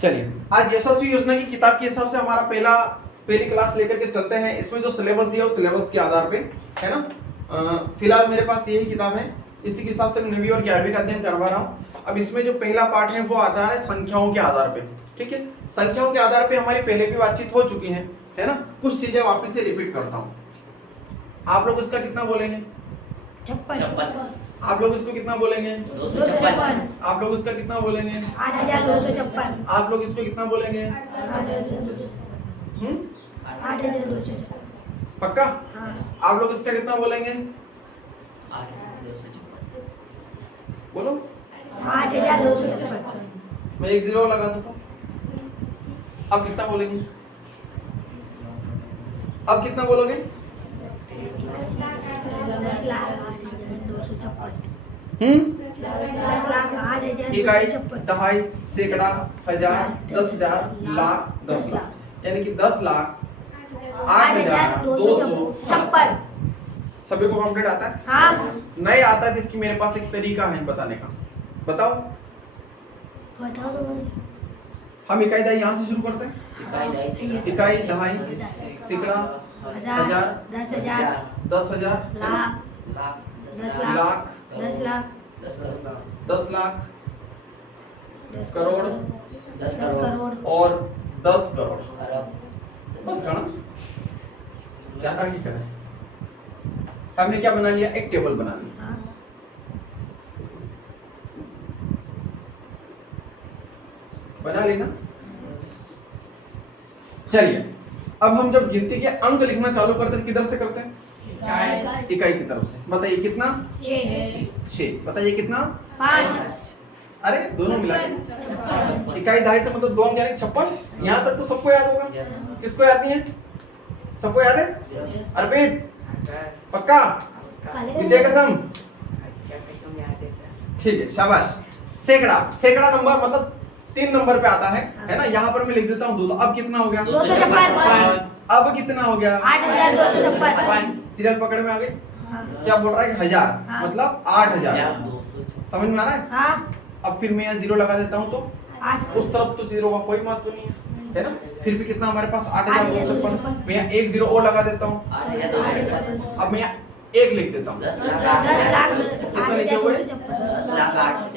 चलिए आज यशस्वी योजना की किताब के हिसाब से हमारा पहली क्लास लेकर के चलते हैं। इसमें जो सिलेबस दिया उस सिलेबस के आधार पे है ना। फिलहाल मेरे पास यही किताब है, इसी के हिसाब से मैं 9वीं और 11वीं का अध्ययन करवा रहा हूँ। अब इसमें जो पहला पार्ट है वो आधार है संख्याओं के आधार पे। ठीक है, संख्याओं के आधार पे हमारी पहले भी बातचीत हो चुकी है ना। कुछ चीजें वापस से रिपीट करता हूँ। आप लोग इसका कितना बोलेंगे? 56। आप लोग इसको कितना बोलेंगे? 256। आप लोग इसका कितना बोलेंगे? 8256। आप लोग इसको कितना बोलेंगे? 8256। पक्का? हाँ। आप लोग इसका कितना बोलेंगे? 8256। बोलो। 8256। मैं एक जीरो लगाता था। अब कितना बोलेंगे? अब कितना बोलोगे? 10,0256। इकाई, दहाई, सैकड़ा, हजार, 10,000, लाख, 10 लाख, यानी कि 10 लाख 8,256। सभी को कंप्लीट आता है? हाँ। नहीं आता है तो इसकी मेरे पास एक तरीका है बताने का। बताओ। बता दो। हम इकाई दहाई यहाँ से शुरू करते हैं। इकाई, दहाई, सैकड़ा, हजार, 10,000, 10,000, लाख, 10 लाख, 10 लाख, 10 लाख, 10 करोड़, 10 करोड़ और 10 करोड़। बस गणा ज्यादा की करें। हमने क्या बना लिया? एक टेबल बना लिया। हाँ। बना लेना। चलिए अब हम जब गिनती के अंक लिखना चालू करते हैं किधर से करते हैं? इकाई की तरफ से। बताइए कितना? 6। बताइए कितना? 5। अरे दोनों मिला के इकाई दहाई से मतलब 2 अंक यानी 56। यहाँ तक तो सबको याद होगा। किसको याद नहीं है? सबको याद है? अर्पित पक्का? विद्या कसम? ठीक है, शाबाश। सैकड़ा नंबर मतलब 3 नंबर पे आता है ना। यहाँ पर मैं लिख देता हूँ 2। तो अब कितना हो गया? 256। अब कितना हो गया? 8,256। सीरियल पकड़ में आ गई। क्या बोल रहा है? 1000 हाँ। मतलब 8,000। समझ में आ रहा है? हाँ। अब फिर मैं यहाँ 0 लगा देता हूँ तो 8। उस तरफ तो 0 का कोई महत्व नहीं है ना। फिर भी कितना हमारे पास? 8,256। मैं यहाँ 1 0 और लगा देता हूँ। अब मैं यहाँ 1 लिख देता हूँ। 10 लाख। कितना लिखे हुए?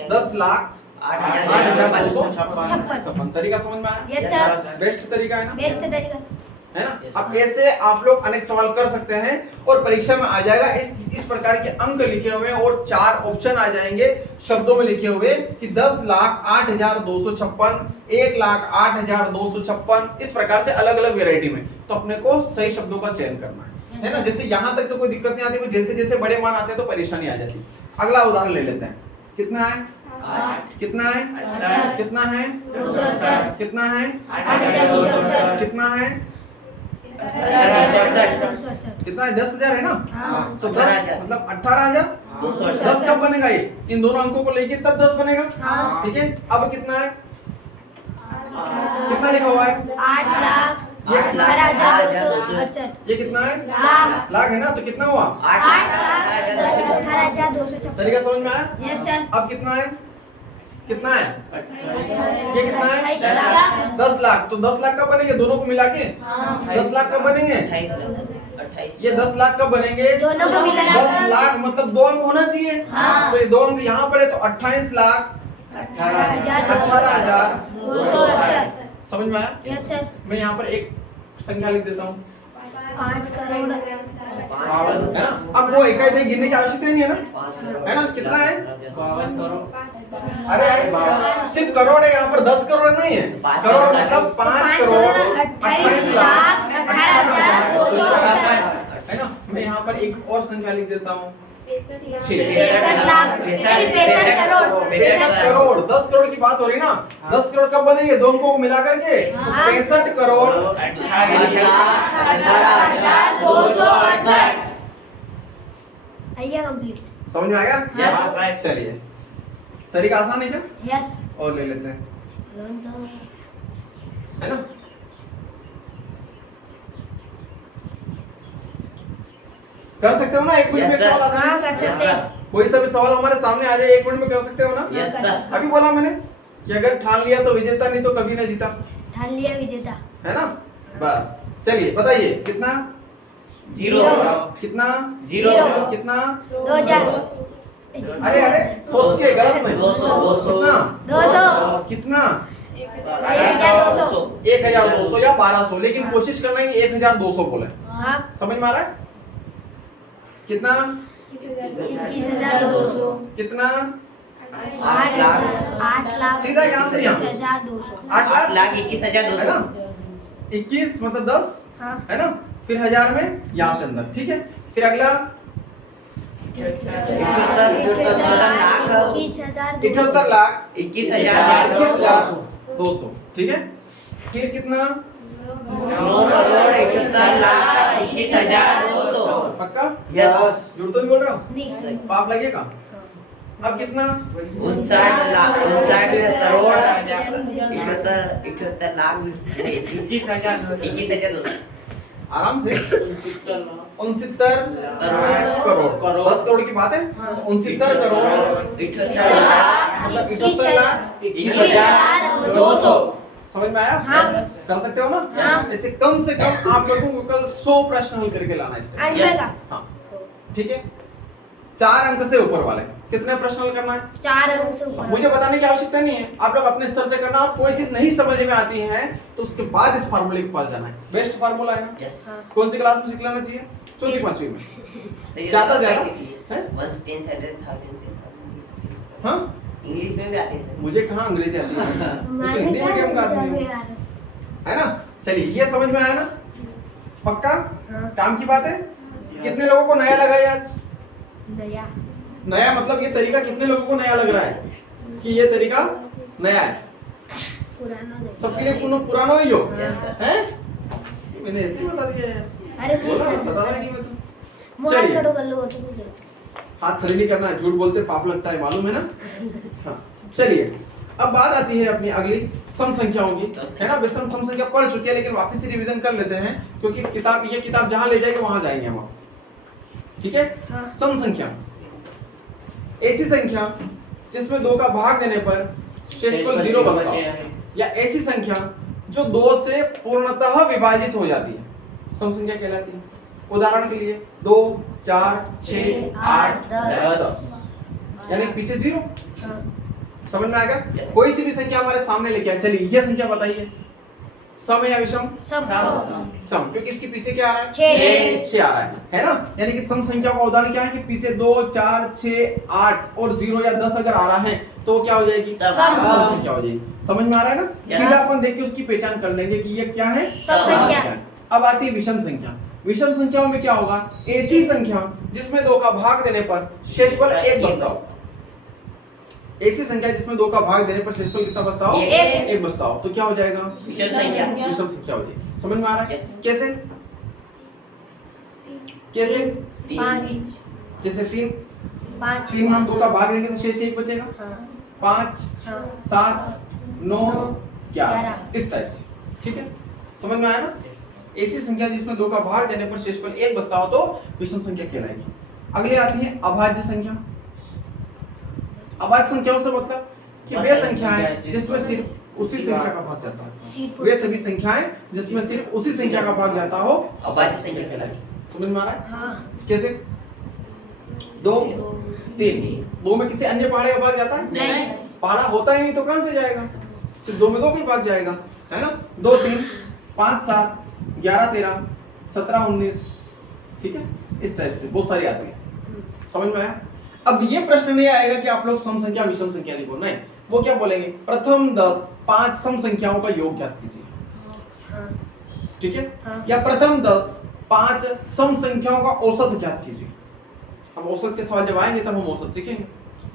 10 लाख 8,256। तरीका समझ में आया? Yes sir. बेस्ट तरीका है ना? बेस्ट तरीका है ना। अब ऐसे आप लोग अनेक सवाल कर सकते हैं और परीक्षा में आ जाएगा इस प्रकार के अंक लिखे हुए हैं और 4 ऑप्शन आ जाएंगे शब्दों में लिखे हुए कि 10,08,256, 1,08,256, इस प्रकार से अलग अलग वेरायटी में। तो अपने को सही शब्दों का चयन करना है ना। जैसे यहाँ तक तो कोई दिक्कत नहीं आती, जैसे जैसे बड़े मान आते हैं तो परेशानी आ जाती। अगला उदाहरण ले लेते हैं। कितना है? 8। कितना है? 68। कितना है? 268। कितना है? 8,268। कितना है? 8,268। कितना है? 10,000 है ना। हाँ। तो 10 मतलब 18,000। 10 कब बनेगा? ये इन दोनों अंकों को लेके तब 10 बनेगा। हाँ। ठीक है। अब कितना है? कितना लिखा हुआ है? 8 लाख ये कितना? 18,268। ये कितना है? लाख। लाख है ना। तो कितना हुआ? 8,18,256। तरीका समझ में आया? Yes sir. अब कितना है? कितना है? ये कितना है? 28 लाख। 10 लाख। तो 10 लाख कब बनेंगे दोनों को मिला के? हाँ। 10 लाख कब बनेंगे? 28। ये 10 लाख कब बनेंगे? दोनों को मिला के। 10 लाख मतलब 2 अंक होना चाहिए। हाँ। तो ये 2 अंक यहाँ पर है तो 28 लाख 18,268। समझ में आया? Yes sir. मैं यहाँ पर एक संख्या लिख देता हूँ 5 करोड़। है ना। अब वो इकाई दहाई गिनने की आवश्यकता ही नहीं है ना। है ना। कितना है? 52 करोड़। अरे सिर्फ करोड़ है, यहाँ पर 10 करोड़ नहीं है। करोड़ मतलब 5 करोड़ 28 लाख 18,268। है ना। मैं यहाँ पर एक और संख्या लिख देता हूँ 63 लाख। 65 करोड़। 65 करोड़। 10 करोड़ की बात हो रही ना। 10 करोड़ कब बनेंगे? दो अंकों को मिला करके 65 करोड़ 18,268। आइए कंप्लीट। समझ में आ गया? Yes. चलिए तरीका आसान है क्या? यस। और ले लेते हैं है ना। कर सकते हो ना 1 मिनट में Yes, sir. सवाल आसान हाँ है? कर सकते हैं। कोई सा भी सवाल हमारे सामने आ जाए 1 मिनट में कर सकते हो ना। Yes, sir. अभी बोला मैंने कि अगर ठान लिया तो विजेता, नहीं तो कभी ना जीता, ठान लिया विजेता। है ना। बस चलिए बताइए कितना, जीरो कितना, जीरो कितना, 2000। अरे अरे सोच के, गलत नहीं, 200 कितना, 200। कितना, 1200। 1200 या 1200, लेकिन कोशिश करना है कि 1200 बोले। हाँ। समझ में आ रहा है? कितना, 21,200। कितना, 8 लाख। सीधा यहाँ से यहाँ। 21,200। 8 लाख, 8,21,200 है ना। 21 मतलब 10, हाँ। है ना। फिर 1000 में यहाँ से अंदर, ठीक है। फिर अगला 78 लाख 21,200, ठीक है। फिर कितना, 9,78,21,200 पक्का? यस। झूठ तो नहीं बोल रहा हूँ? नहीं। पाप लगेगा। अब कितना, 59,78,71,21,200 आराम से 69 करोड़। करोड़, 10 करोड़ की बात है। 69 करोड़ मतलब 78 लाख 21,200 समझ में आया? हाँ। कर सकते हो ना? हाँ। ऐसे कम से कम आप लोगों को कल 100 प्रश्न हल करके लाना है इस टाइम। अंडर का। हाँ ठीक है। 4 अंक से ऊपर वाले कितने प्रश्न हल करना है? 4 अंक से ऊपर। मुझे बताने की आवश्यकता नहीं है, आप लोग अपने स्तर से करना। और कोई चीज नहीं समझ में आती है तो उसके बाद इस फार्मूले के पास जाना है। बेस्ट फार्मूला है ना। यस हाँ। कौन सी क्लास में सीख लेना चाहिए? चौथी पांचवी में। सही है। ज्यादा हैं? हाँ इंग्लिश में भी आते हैं मुझे कहाँ अंग्रेजी आती है, मैं तो हमारे हिंदी क्या मीडियम का आदमी हूँ, यार। है ना। चलिए ये समझ में आया ना? पक्का हाँ। काम की बात है। कितने लोगों को नया लगा ये आज? नया। नया मतलब ये तरीका कितने लोगों को नया लग रहा है कि ये तरीका नया है? पुराना जैसा। सबके लिए पुराना ही हो Yes, sir. हैं? मैंने ऐसे ही बता दिया यार। अरे नहीं बोला सर। बता रहा कि मैं तो। मुहार चलिए। खड़ो कर लो और तुम दे। हाथ खड़े नहीं करना है, झूठ बोलते पाप लगता है, मालूम है ना। हाँ चलिए अब बात आती है अपनी अगली सम संख्याओं की, है ना। विषम सम संख्या पढ़ चुके हैं लेकिन वापस से रिवीजन कर लेते हैं क्योंकि इस किताब ये किताब जहां ले जाएगी वहां जाएंगे हम। ठीक है। हाँ। सम संख्या ऐसी संख्या जिसमें 2 का भाग देने पर शेषफल 0 बचता हो, या ऐसी संख्या जो 2 से पूर्णतः विभाजित हो जाती है, सम संख्या कहलाती है। उदाहरण के लिए 2, 4, 6, 8, 10, यानी पीछे 0। हाँ। समझ में आएगा? Yes. कोई सी भी संख्या हमारे सामने लेके आए। चलिए ये संख्या बताइए, सम है या विषम? सब। सम, क्योंकि इसके पीछे क्या आ रहा है? 6। 6 आ रहा है ना। यानी कि सम संख्या का उदाहरण क्या है कि पीछे 2, 4, 6, 8 और 0 या 10 अगर आ रहा है तो वो क्या हो जाएगी? सम। सम संख्या हो जाएगी। समझ में आ रहा है ना? Yes. सीधा अपन देख के उसकी पहचान कर लेंगे कि ये क्या है? सम संख्या। है। अब आती है विषम संख्या। विषम संख्याओं में क्या होगा? ऐसी संख्या जिसमें 2 का भाग देने पर शेषफल 1 बचता हो। ऐसी संख्या जिसमें 2 का भाग देने पर शेषफल कितना बचता हो? एक। 1 बचता हो। तो क्या हो जाएगा? विषम संख्या। विषम संख्या हो जाएगी। समझ में आ रहा है? Yes. कैसे? कैसे? 5। जैसे 3 5। में हम 2 का भाग देंगे तो शेष 1 बचेगा। हाँ। 5, हाँ। 7, 9, 11 11। इस टाइप से। ठीक है। समझ में आया ना? ऐसी संख्या जिसमें 2 का भाग देने पर शेषफल 1 बचता हो तो विषम संख्या कहलाएगी। अगली आती है अभाज्य संख्या। अभाज्य संख्याओं से मतलब कि वे संख्याएं जिसमें सिर्फ उसी संख्या का भाग जाता है। वे सभी संख्याएं जिसमें सिर्फ उसी संख्या का भाग जाता हो अभाज्य संख्या कहलाती है। समझ में आ रहा है? हाँ। कैसे? 2, 3। 2 में किसी अन्य पहाड़े का भाग जाता है? नहीं। पहाड़ा होता ही नहीं तो कहां से जाएगा? सिर्फ 2 में 2 का ही भाग जाएगा, है ना। 2, 3, 5, 7, 11, 13, 17, 19। ठीक है। इस टाइप से बहुत सारी आती है। समझ में आया? अब ये प्रश्न नहीं आएगा कि आप लोग सम संख्या विषम संख्या लिखो, नहीं। वो क्या बोलेंगे? प्रथम 10 5 सम संख्याओं का योग ज्ञात कीजिए। हाँ। ठीक है। हाँ। या प्रथम 10 5 सम संख्याओं का औसत ज्ञात कीजिए। अब औसत के सवाल जब आएंगे तब हम औसत सीखेंगे,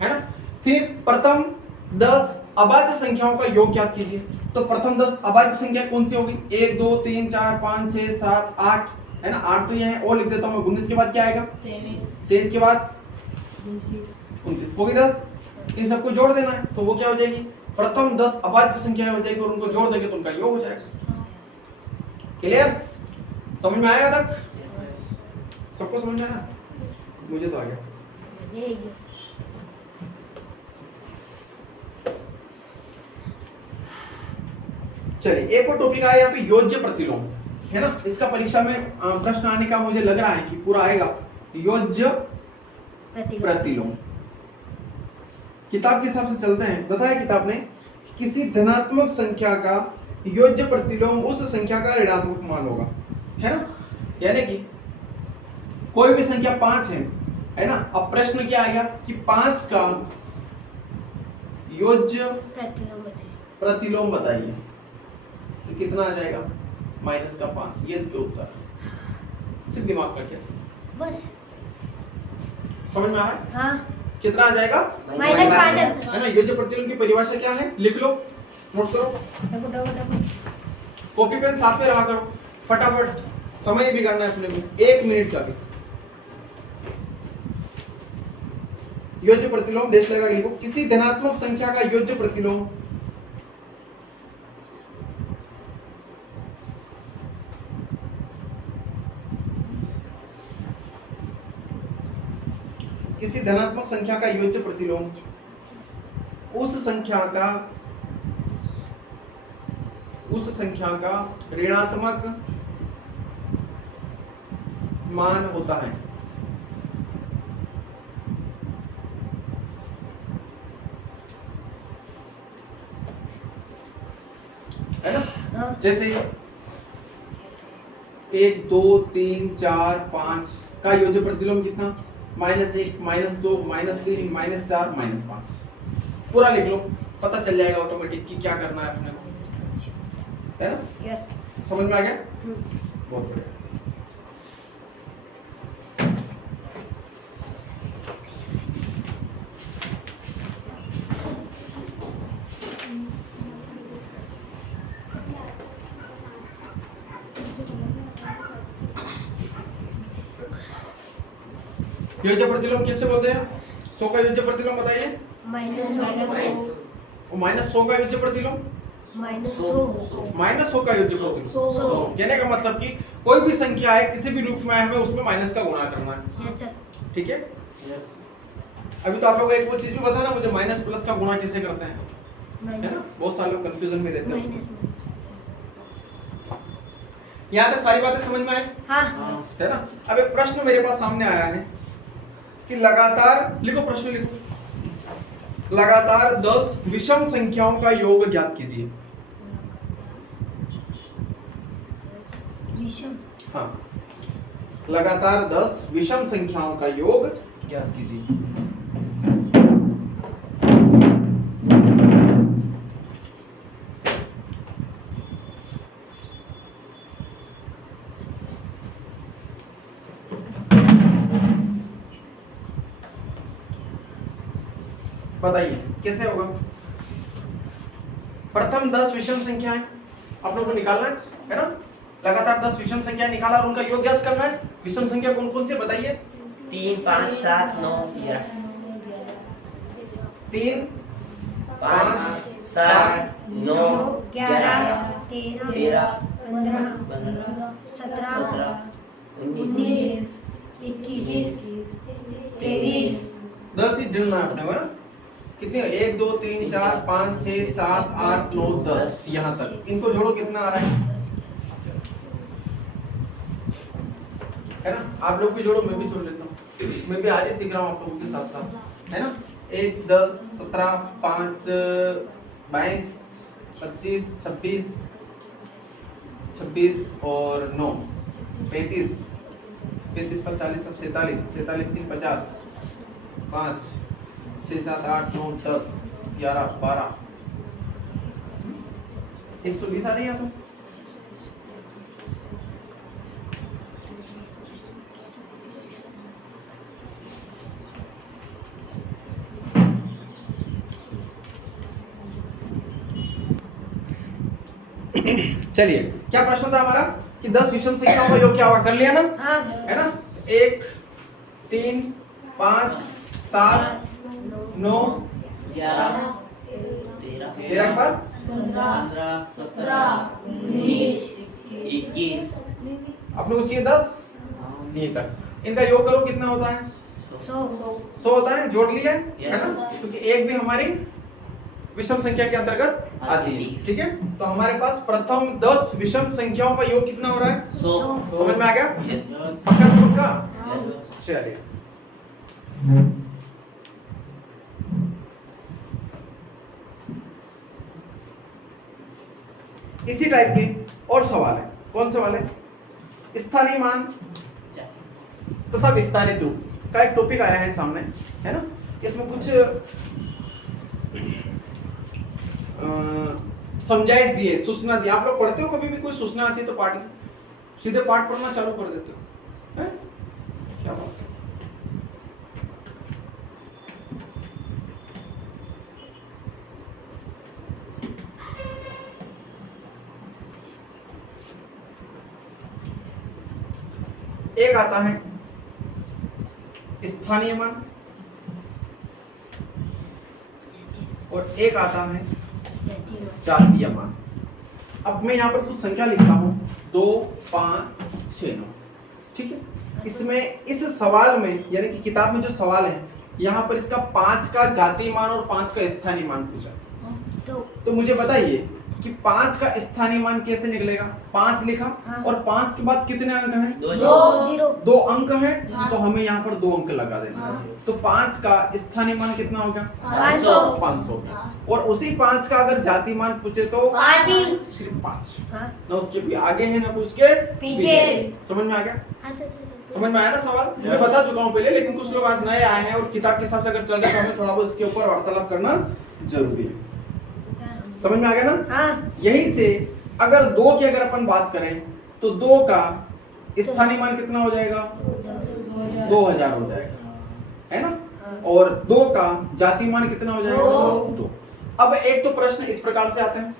है ना। फिर प्रथम 10 अभाज्य संख्याओं का योग ज्ञात कीजिए। तो प्रथम 10 अभाज्य संख्या कौन सी होगी? 1, 2, 3, 4, 5, 6, 7, 8, है ना। 8 तो ये है, और लिख देता हूं मैं। 19 के बाद क्या आएगा? 23 के बाद 29 होगी 10। इन सबको जोड़ देना है तो वो क्या हो जाएगी? प्रथम 10 अभाज्य संख्या हो जाएगी और उनको जोड़ देंगे तो उनका योग हो जाएगा। क्लियर? समझ में आएगा तक? सबको समझ में आया? मुझे तो आ गया। चलिए एक और टॉपिक आया यहाँ पे योज्य प्रतिलोम, है ना। इसका परीक्षा में प्रश्न आने का मुझे लग रहा है कि पूरा आएगा। योज्य प्रतिलोम किताब के हिसाब से चलते हैं। बताया किताब ने किसी धनात्मक संख्या का योज्य प्रतिलोम उस संख्या का ऋणात्मक मान होगा, है ना। यानी कि कोई भी संख्या 5 है ना। अब प्रश्न क्या आएगा कि 5 का योज्य प्रतिलोम बताइए, तो कितना आ जाएगा? -5। ये इसके उत्तर, सिर्फ दिमाग का खेल, बस समझ में आ रहा है? हाँ कितना आ जाएगा? -5 है ना। योज्य प्रतिलोम की परिभाषा क्या है? लिख लो, नोट करो, कॉपी पेन साथ में रखा करो, फटाफट समय बिगाड़ना है अपने को, 1 मिनट का भी। योज्य प्रतिलोम देश लगा लिखो, किसी धनात्मक संख्या का योज्य प्रतिलोम किसी धनात्मक संख्या का योज्य प्रतिलोम उस संख्या का ऋणात्मक मान होता है। है ना। हाँ। जैसे 1 2 3 4 5 का योज्य प्रतिलोम कितना? -1 -2 -3 -4 -5। पूरा लिख लो, पता चल जाएगा ऑटोमेटिक कि क्या करना है अपने को, है ना। यस समझ में आ गया? बहुत बढ़िया। योज्य प्रतिलोम किससे बोलते हैं? 100 का योज्य प्रतिलोम बताइए। -100 का योज्य प्रतिलोम, -100 का योज्य प्रतिलोम। कहने का मतलब कि कोई भी संख्या है किसी भी रूप में हमें उसमें माइनस का गुणा करना है, ठीक है। अभी तो आप लोगों को एक वो चीज भी बताना मुझे, माइनस प्लस का गुणा कैसे करते हैं, है ना। बहुत सारे लोग कंफ्यूजन में रहते हैं। यहाँ तक सारी बातें समझ में आई, है ना। अब एक प्रश्न मेरे पास सामने आया है कि लगातार, लिखो प्रश्न लिखो, लगातार 10 विषम संख्याओं का योग ज्ञात कीजिए। हाँ, लगातार 10 विषम संख्याओं का योग ज्ञात कीजिए। बताइए कैसे होगा? प्रथम 10 विषम संख्याएं आप लोगों को निकालना है ना। लगातार 10 विषम संख्याएं निकाला और उनका योग ज्ञात करना है। विषम संख्या कौन कौन से बताइए? 3 5 7 9 11। 3 5 7 9 11 13 15 15 17 19 21 23 10 ही गिनना है अपने को ना। कितने? 1 2 3 4 5 6 7 8 9 10 यहाँ तक। इनको जोड़ो, कितना आ रहा है ना। आप लोग भी जोड़ो, मैं भी जोड़ लेता हूँ, मैं भी आज ही सीख रहा हूँ आप लोगों के साथ साथ, है ना। 1 10 17 5 22 25 26 26 और 9 35 35 पर 40 47 47 3 50 5 6 7 8 9 10 11 12 120 आ रही है। तो चलिए, क्या प्रश्न था हमारा कि 10 विषम संख्याओं का योग क्या होगा? कर लिया ना, हाँ है ना। 1 3 5 7 9 11 13 पर 15 17 19 21। आप लोग को चाहिए 10 यहीं तक। इनका योग करो, कितना होता है? 100 100 होता है। जोड़ लिया है ना, क्योंकि एक भी हमारी विषम संख्या के अंतर्गत आती है। ठीक है, तो हमारे पास प्रथम 10 विषम संख्याओं का योग कितना हो रहा है? 100 समझ में आ गया? यस पक्का से पक्का? यस चलिए, इसी टाइप के और सवाल है। कौन सवाल है? स्थानीय मान तथा विस्तारित रूप का एक टॉपिक आया है सामने, है ना। इसमें कुछ समझाइश दिए, सूचना दी। आप लोग पढ़ते हो कभी भी कोई सूचना आती है तो पाठ सीधे पाठ पढ़ना चालू कर देते हो, हैं? क्या बात है। एक आता है स्थानीय मान और एक आता है जातीय मान। अब मैं यहाँ पर कुछ संख्या लिखता हूँ 2, 5, 6, 9। ठीक है, इसमें इस सवाल में यानी कि किताब में जो सवाल है यहाँ पर इसका 5 का जातीय मान और 5 का स्थानीय मान पूछा। तो मुझे बताइए कि 5 का स्थानीय मान कैसे निकलेगा? 5 लिखा हाँ। और 5 के बाद कितने अंक हैं? 2 2 अंक हैं, हाँ। तो हमें यहाँ पर 2 अंक लगा देना है। हाँ। तो 5 का स्थानीय मान कितना हो गया? 500। 500। और उसी 5 का अगर जाति मान पूछे तो 5 ही। सिर्फ 5, हाँ। ना उसके भी आगे है ना उसके पीछे। समझ में आ गया? हाँ, तो समझ में आया ना सवाल? मैं बता चुका हूँ पहले, लेकिन कुछ लोग आज नए आए हैं और किताब के हिसाब से अगर चल रहे तो हमें थोड़ा बहुत इसके ऊपर वार्तालाप करना जरूरी है। समझ में आ गया ना? हाँ। यही से अगर 2 की अगर अपन बात करें तो 2 का स्थानीय मान कितना हो जाएगा? 2000 हो जाएगा, है ना। और 2 का जाति मान कितना हो जाएगा? 2। अब एक तो प्रश्न इस प्रकार से आते हैं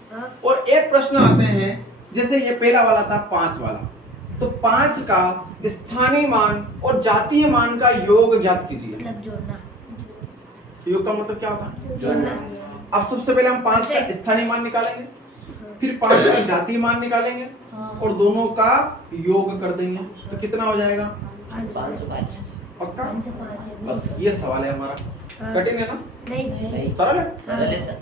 और एक प्रश्न आते हैं जैसे ये पहला वाला था 5 वाला, तो 5 का स्थानीय मान और जातीय मान का योग ज्ञात कीजिए। मतलब जोड़ना। योग का मतलब क्या होता है? जोड़ना। अब सबसे पहले हम 5 का स्थानीय मान निकालेंगे, फिर 5 का जातीय मान निकालेंगे और दोनों का योग कर देंगे, तो कितना हो जाएगा? 505 पक्का? 505। बस ये सवाल है हमारा। हाँ। कठिन है ना? नहीं। सरल है। सरल है सर।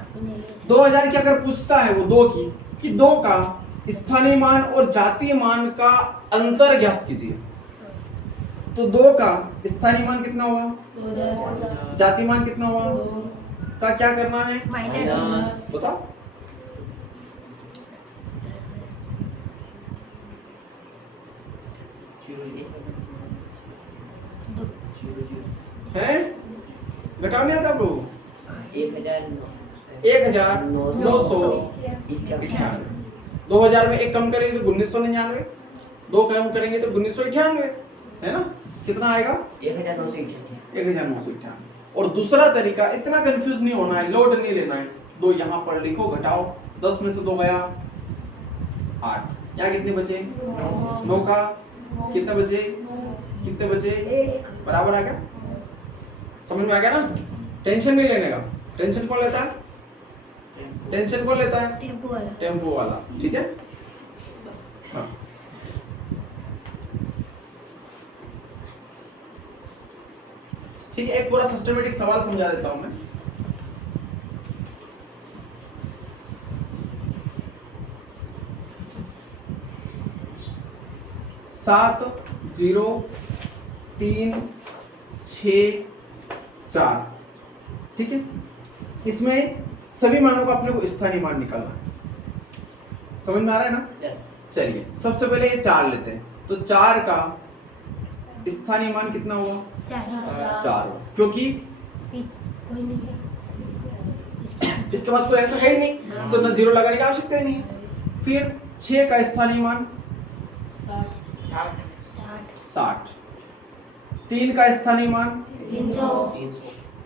अपने लिए से। 2000 की अगर पूछता है वो 2 की कि 2 का स्थानीय मान और जातीय मान का अंतर ज्ञात कीजिए, तो 2 का स्थानीय मान कितना हुआ? जातीय मान कितना हुआ? का क्या करना है? माइनस। बताओ। है घटाओ नहीं आता आप लोग? 1998। 2000 में एक कम करेंगे तो 1999, 2 कम करेंगे तो 1998, है ना। कितना आएगा? 1998। और दूसरा तरीका, इतना कंफ्यूज नहीं होना है, लोड नहीं लेना है। 2 यहाँ पर लिखो, घटाओ, 10 में से 2 गया 8, यहाँ कितने बचे? 9 का कितने बचे? कितने बचे? बराबर आ गया? समझ में आ गया ना? टेंशन नहीं लेने का। टेंशन कौन लेता है? टेंशन कौन लेता है? टेम्पो वाला। टेम्पो वाला। ठीक है, हाँ। ठीक है, एक पूरा सिस्टमेटिक सवाल समझा देता हूं मैं। सात 0 3 6 4। ठीक है, इसमें सभी मानों का अपने को स्थानीय मान निकालना है। समझ में आ रहा है ना? यस। चलिए सबसे पहले ये 4 लेते हैं, तो 4 का स्थानीय मान कितना हुआ? 4 हुआ, क्योंकि कोई नहीं है। इसके पास कोई ऐसा है ही नहीं, तो ना 0 लगाने की आवश्यकता ही नहीं। फिर 6 का स्थानीय मान 60। 3 का स्थानीय मान 300।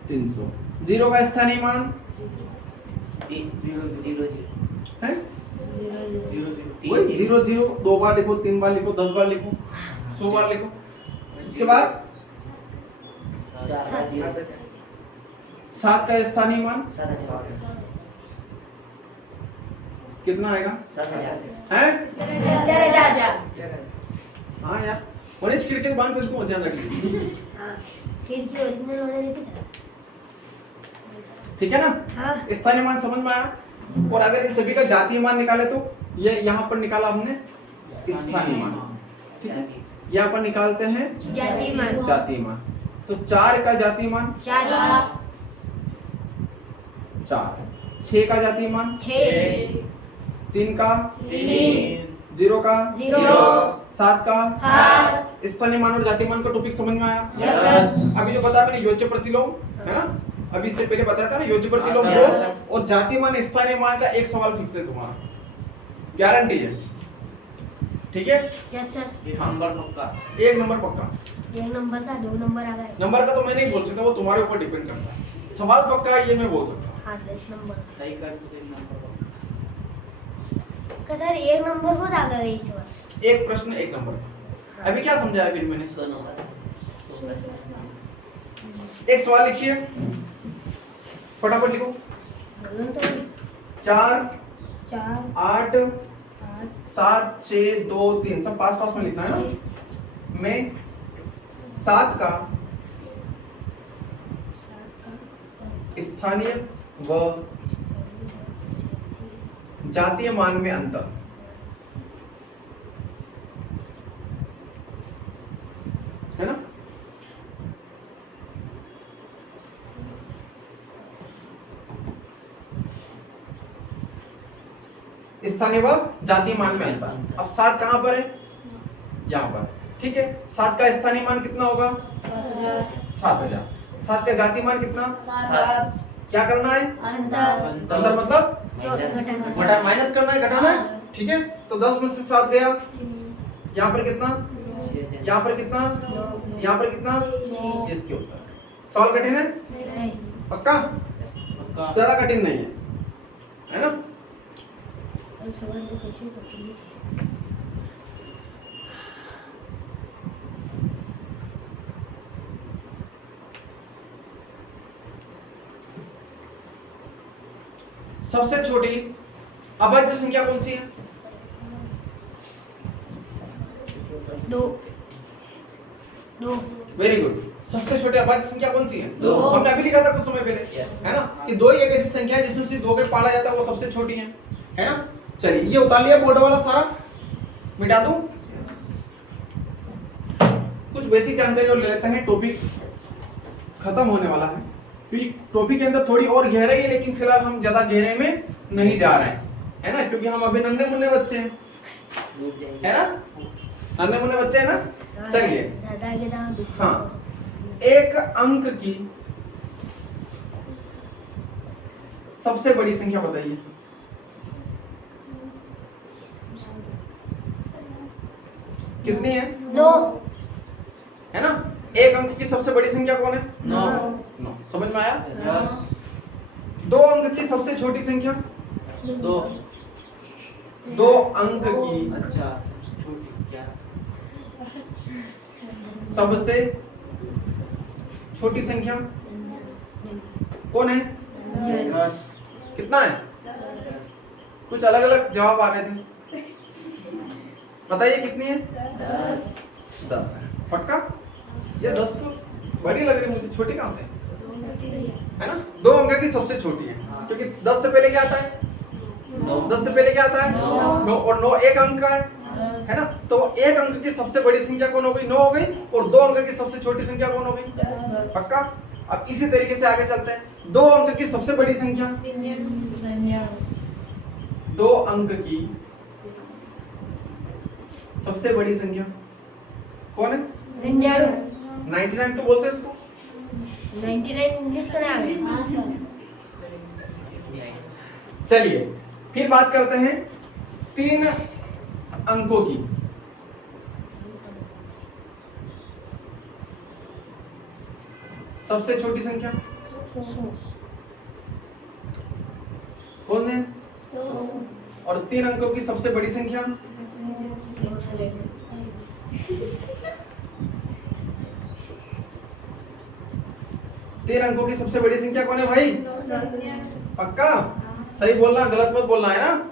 300। 0 का स्थानीय मान है वही 0 0, 2 बार लिखो, 3 बार लिखो, 10 बार लिखो, 100 बार लिखो। इसके बाद 7 का स्थानीय मान कितना आएगा? है? हाँ यार, और इस खिड़की के बांध को इसको ध्यान रखिए। हाँ, खिड़की ओरिजिनल होने देते ठीक है ना? हाँ स्थानीय मान समझ में आया। और अगर इन सभी का जातीय मान निकाले तो ये यहाँ पर निकाला हमने स्थानीय मान, ठीक है? यहाँ पर निकालते हैं जातीय मान। जातीय मान। तो 4 का जातीय मान 4 4, 6 का जातीय मान 6 3 का 3 0 का 0 7 का 7 स्थानीय मान और जातीय मान का टॉपिक समझ में आया? Yes. अभी जो बताया मैंने योज्य प्रतिलोम, है ना? अभी इससे पहले बताया था ना योज्य प्रतिलोम Yes. को और जातीय मान स्थानीय मान का एक सवाल फिक्स है तुम्हारा, गारंटी है, ठीक है? Yes sir. एक नंबर पक्का। 1 नंबर पक्का। 1 नंबर था, 2 नंबर आ गए। नंबर का तो मैं नहीं बोल सकता, वो तुम्हारे ऊपर डिपेंड करता है। सवाल पक्का है ये मैं बोल सकता हूँ। हाँ 10 नंबर सही कर तो 1 नंबर पक्का। का सर 1 नंबर बहुत आ गए इस बार। एक प्रश्न 1 नंबर। अभी क्या समझाया फिर मैंने? 100 नंबर। एक सवाल लिखिए, फटाफट लिखो। बोलो तो 4 4 8 5 7 6 2 3 सब पास पास में लिखना है ना? में 7 का 7 का स्थानीय व जातीय मान में अंतर, है ना? स्थानीय व जातीय मान में अंतर। अब 7 कहां पर है? यहाँ पर, ठीक है? 7 का स्थानीय मान कितना होगा? 7000। 7 का जातीय मान कितना? 7 क्या करना है? अंतर अंतर मतलब घटा माइनस करना है, घटाना है, ठीक है? तो 10 में से 7 गया, यहाँ पर कितना? यहाँ पर कितना? यहाँ पर कितना? ये इसके उत्तर। सवाल कठिन है? नहीं पक्का? पक्का। ज्यादा कठिन नहीं है, है ना? और सवाल तो कैसे करेंगे? सबसे छोटी अभाज्य संख्या कौन सी है? 2 2 वेरी गुड। सबसे छोटी अभाज्य संख्या कौन सी है? दो। हमने अभी लिखा था कुछ समय पहले, Yes. है ना? कि 2 ही एक ऐसी संख्या है जिसमें से 2 के पाला जाता है, वो सबसे छोटी है ना? चलिए ये उतार लिया बोर्ड वाला सारा, मिटा दूं? कुछ बेसिक जानकारी और ले लेते हैं, टॉपिक खत्म होने वाला है। क्योंकि टॉपिक के अंदर थोड़ी और गहराई है, लेकिन फिलहाल हम ज्यादा गहराई में नहीं जा रहे हैं, है ना? क्योंकि हम अभी नन्हे मुन्ने बच्चे हैं, है ना? नन्हे मुन्ने बच्चे हैं ना? चलिए, ज्यादा आगे दाम हाँ, एक अंक की सबसे बड़ी संख्या बताइए। कितनी है? 9 है ना? एक अंक की सबसे बड़ी संख्या कौन है? 9 9। समझ में आया? 10 2 अंक की सबसे छोटी संख्या? 2 2 अंक की अच्छा छोटी क्या? सबसे छोटी संख्या कौन है? 10 कितना है? कुछ अलग अलग जवाब आ रहे थे, बताइए कितनी है? 10 है। पक्का? ये 10 तो बड़ी लग रही मुझे, छोटी कहां से है ना? 2 अंक की सबसे छोटी है, क्योंकि 10 से पहले क्या आता है? 10 से पहले क्या आता है? 9। और 9 एक अंक का है ना? तो एक अंक की सबसे बड़ी संख्या कौन हो गई? 9 हो गई। और 2 अंक की सबसे छोटी संख्या कौन हो गई? पक्का? अब इसी तरीके से आगे चलते हैं। 2 अंक की सबसे बड़ी संख्या, 2 अंक की सबसे बड़ी संख्या कौन है? 99 तो बोलते हैं इसको। 99 इंग्लिश का नाम है। हाँ सर। चलिए फिर बात करते हैं 3 अंकों की। सबसे छोटी संख्या कौन है? और 3 अंकों की सबसे बड़ी संख्या? 3 अंकों की सबसे बड़ी संख्या कौन है भाई? पक्का? सही बोलना, गलत मत बोलना, है ना?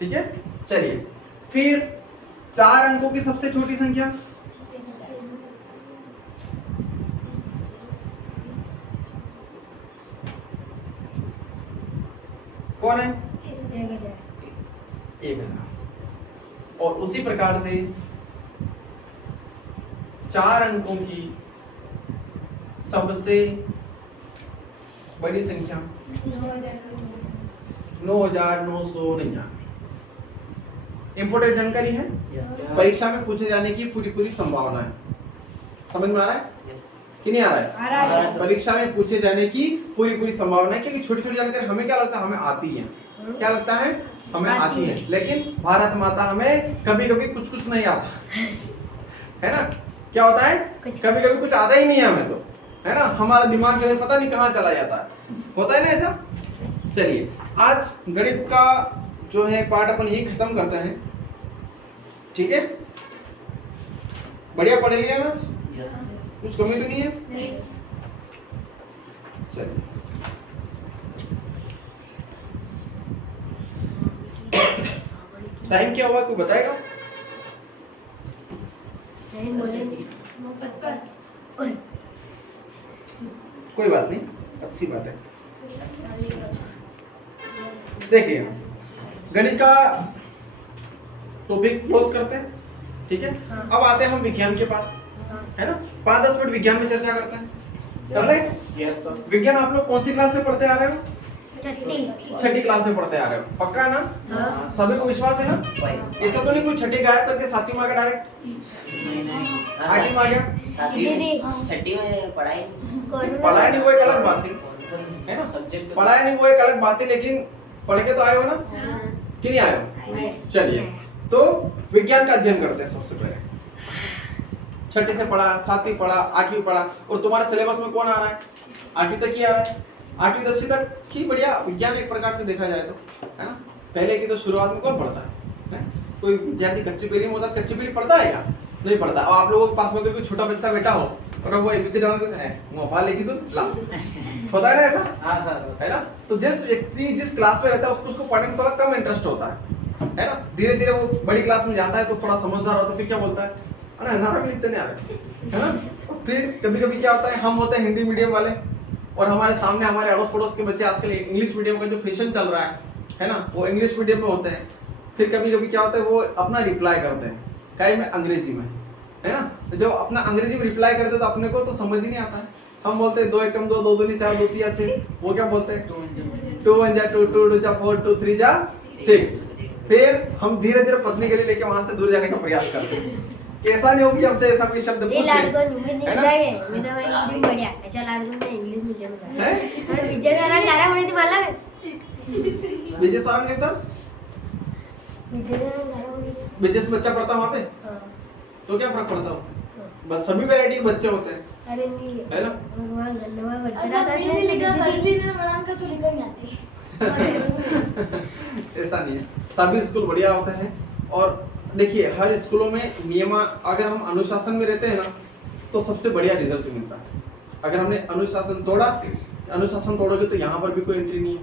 ठीक है, चलिए फिर 4 अंकों की सबसे छोटी संख्या? कौन है? 1000। 1000। और उसी प्रकार से 4 अंकों की सबसे बड़ी संख्या 9,999। इंपोर्टेंट जानकारी है, परीक्षा में पूछे जाने की पूरी पूरी संभावना है। समझ में आ रहा है कि नहीं आ रहा है? आ रहा है। परीक्षा में पूछे जाने की पूरी पूरी संभावना है, क्योंकि छोटी छोटी जानकारी हमें क्या लगता है, हमें आती है। क्या लगता है? हमें आती है। लेकिन भारत माता हमें कभी कभी कुछ कुछ नहीं आता है ना। क्या होता है? कभी कभी कुछ आता ही नहीं है हमें, तो है ना, हमारा दिमाग जो है पता नहीं कहाँ चला जाता है, होता है ना ऐसा। चलिए, आज गणित का जो है पार्ट अपन यही खत्म करते हैं, ठीक है। बढ़िया पढ़े लिया ना, कुछ कमी तो नहीं है? चलिए, टाइम क्या हुआ तू बताएगा? कोई बात नहीं, अच्छी बात है। देखिए, गणित का टॉपिक क्लोज करते हैं, ठीक है। हाँ। अब आते हैं हम विज्ञान के पास, है ना। 5-10 मिनट विज्ञान में चर्चा करते हैं, कर ले। Yes sir. विज्ञान आप लोग कौन सी क्लास से पढ़ते आ रहे हो? छठी। 6ठी क्लास से पढ़ते आ रहे हो, पक्का ना? हाँ। सभी को विश्वास है ना? ऐसा तो नहीं कोई 6ठी गायब करके 7वीं में आ गया डायरेक्ट, नहीं 8वीं में आ गया? दीदी। छठी में पढ़ाई पढ़ाया नहीं वो एक अलग बात है ना, सब्जेक्ट पढ़ाया नहीं वो एक अलग बात है, लेकिन पढ़ के तो आए हो ना कि नहीं आए हो? चलिए, तो विज्ञान का अध्ययन करते हैं सबसे पहले। 6ठी से पढ़ा, 7वीं पढ़ा, 8वीं पढ़ा, और तुम्हारे सिलेबस में कौन आ रहा है? 8वीं तक ही आ रहा है। 8वीं 10वीं तक ही बढ़िया विज्ञान एक प्रकार से देखा जाए तो, है ना। पहले की तो शुरुआत में कौन पढ़ता है? कोई विद्यार्थी कच्ची पहली में होता, कच्ची पहली पढ़ता है क्या? नहीं पढ़ता। और आप लोगों के पास में कोई छोटा बच्चा बैठा हो और वो एबीसी डाल के मोबाइल लेगी तो ला, होता है ना ऐसा, हाँ सर। है ना। तो जिस व्यक्ति जिस क्लास में रहता है उसको पढ़ने में थोड़ा कम इंटरेस्ट होता है ना। धीरे धीरे वो बड़ी क्लास में जाता है तो थोड़ा समझदार होता है, फिर क्या बोलता है ना, नारा भी लिखते नहीं आवे, है ना। फिर कभी कभी क्या होता है, हम होते हैं हिंदी मीडियम वाले और हमारे सामने हमारे अड़ोस पड़ोस के बच्चे आजकल इंग्लिश मीडियम का जो फैशन चल रहा है ना, वो इंग्लिश मीडियम में होते हैं। फिर कभी कभी क्या होता है, वो अपना रिप्लाई करते हैं कई में अंग्रेजी में, है ना। तो जब अपना अंग्रेजी में रिप्लाई करते हैं तो अपने को तो समझ ही नहीं आता है। हम बोलते हैं 2 एकम 2, 2 दूनी 4, 2 तिया 6। वो क्या बोलते हैं? 2 1 जा 2, 2 2 जा 4, 2 3 जा 6। फिर हम धीरे धीरे पतली गली लेके वहां से दूर जाने का प्रयास करते हैं कि ऐसा नहीं हो कि हमसे ऐसा कोई शब्द ये पूछ लाडको ले, निमित है नहीं ना? जाएंगे मी तो हिंदी बढ़िया अच्छा लाडको में इंग्लिश मीडियम का है? और विजय वाला लारा म्हणे ती मला विजय सारंग के सर, विजय वाला लारा म्हणे विजय से बच्चा पढ़ता वहाँ पे, हाँ तो क्या फर्क पड़ता है उससे? बस सभी वैरायटी के बच्चे होते हैं, अरे नहीं है ना। वहाँ गन्नवा बढ़ता अच्छा था पहले लिखा पहले में बड़ा का तो लिखा नहीं आती ऐसा नहीं है, सभी स्कूल बढ़िया होते हैं। और देखिए, हर स्कूलों में नियम, अगर हम अनुशासन में रहते हैं ना तो सबसे बढ़िया रिजल्ट मिलता है। अगर हमने अनुशासन तोड़ोगे तो यहाँ पर भी कोई एंट्री नहीं है।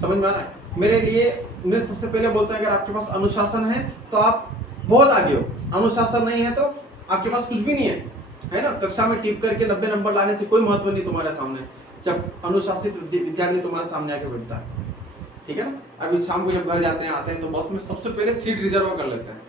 समझ में आ रहा है? मेरे लिए मैं सबसे पहले बोलता हूँ, अगर आपके पास अनुशासन है तो आप बहुत आगे हो, अनुशासन नहीं है तो आपके पास कुछ भी नहीं है ना। कक्षा में टिप करके 90 नंबर लाने से कोई महत्व नहीं तुम्हारे सामने, जब अनुशासित विद्यार्थी तुम्हारे सामने आके बैठता है, ठीक है ना। अभी शाम को जब घर जाते हैं आते हैं तो बस में सबसे पहले सीट रिजर्व कर लेते हैं,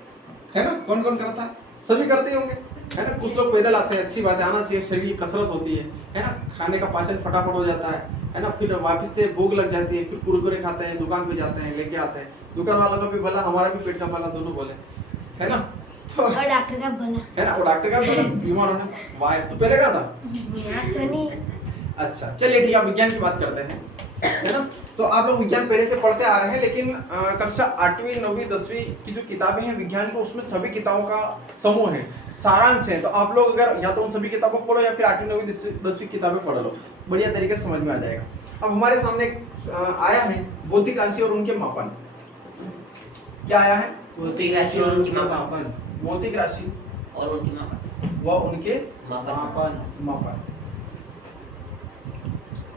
है ना। कौन कौन करता है? सभी करते होंगे, है ना। कुछ लोग पैदल आते हैं, अच्छी बात है, आना चाहिए, शरीर की कसरत होती है ना। खाने का पाचन फटाफट हो जाता है ना। फिर वापस से भूख लग जाती है, फिर कुरकुरे खाते हैं, दुकान पे जाते हैं, लेके आते हैं। दुकान वालों का भी भला, हमारा भी पेट का भला, दोनों बोले, है ना। तो और डॉक्टर का भला है ना, वो डॉक्टर का भला, बीमार होने वाह तो पहले का था। आज तो नहीं अच्छा चलिए ठीक है, विज्ञान की बात करते हैं, है ना। तो आप लोग विज्ञान पहले से पढ़ते आ रहे हैं, लेकिन कक्षा 8वीं 9वीं 10वीं की जो किताबें हैं विज्ञान को, उसमें सभी किताबों का समूह है, सारांश है। तो आप लोग अगर या तो उन सभी किताबों को पढ़ो या फिर 8वीं 9वीं 10वीं किताबें पढ़ लो, बढ़िया तरीके से समझ में आ जाएगा। अब हमारे सामने आया है भौतिक राशि और उनके मापन। क्या आया है? भौतिक राशि और उनकी मापन भौतिक राशि और उनकी मापन व उनके मापन मापन,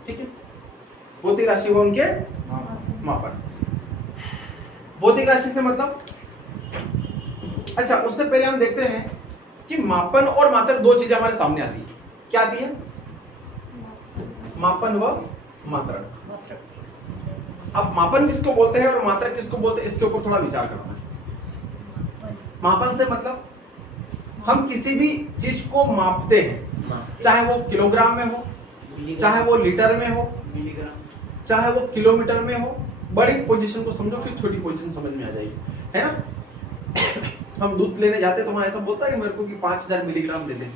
ठीक है। भौतिक राशि व उनके मापन। भौतिक राशि से मतलब, अच्छा उससे पहले हम देखते हैं कि मापन और मात्रक दो चीजें हमारे सामने आती है। क्या आती है? मापन व मात्रक। अब मापन किसको बोलते हैं और मात्रक किसको बोलते हैं, इसके ऊपर थोड़ा विचार करना है। मापन से मतलब हम किसी भी चीज को मापते हैं, चाहे वो किलोग्राम में हो, चाहे वो लीटर में हो, मिलीग्राम, चाहे वो किलोमीटर में हो। बड़ी पोजीशन को समझो फिर छोटी पोजीशन समझ में आ जाएगी, है ना। हम दूध लेने जाते तो वहां ऐसा बोलता है कि मेरे को कि 5000 मिलीग्राम दे दे,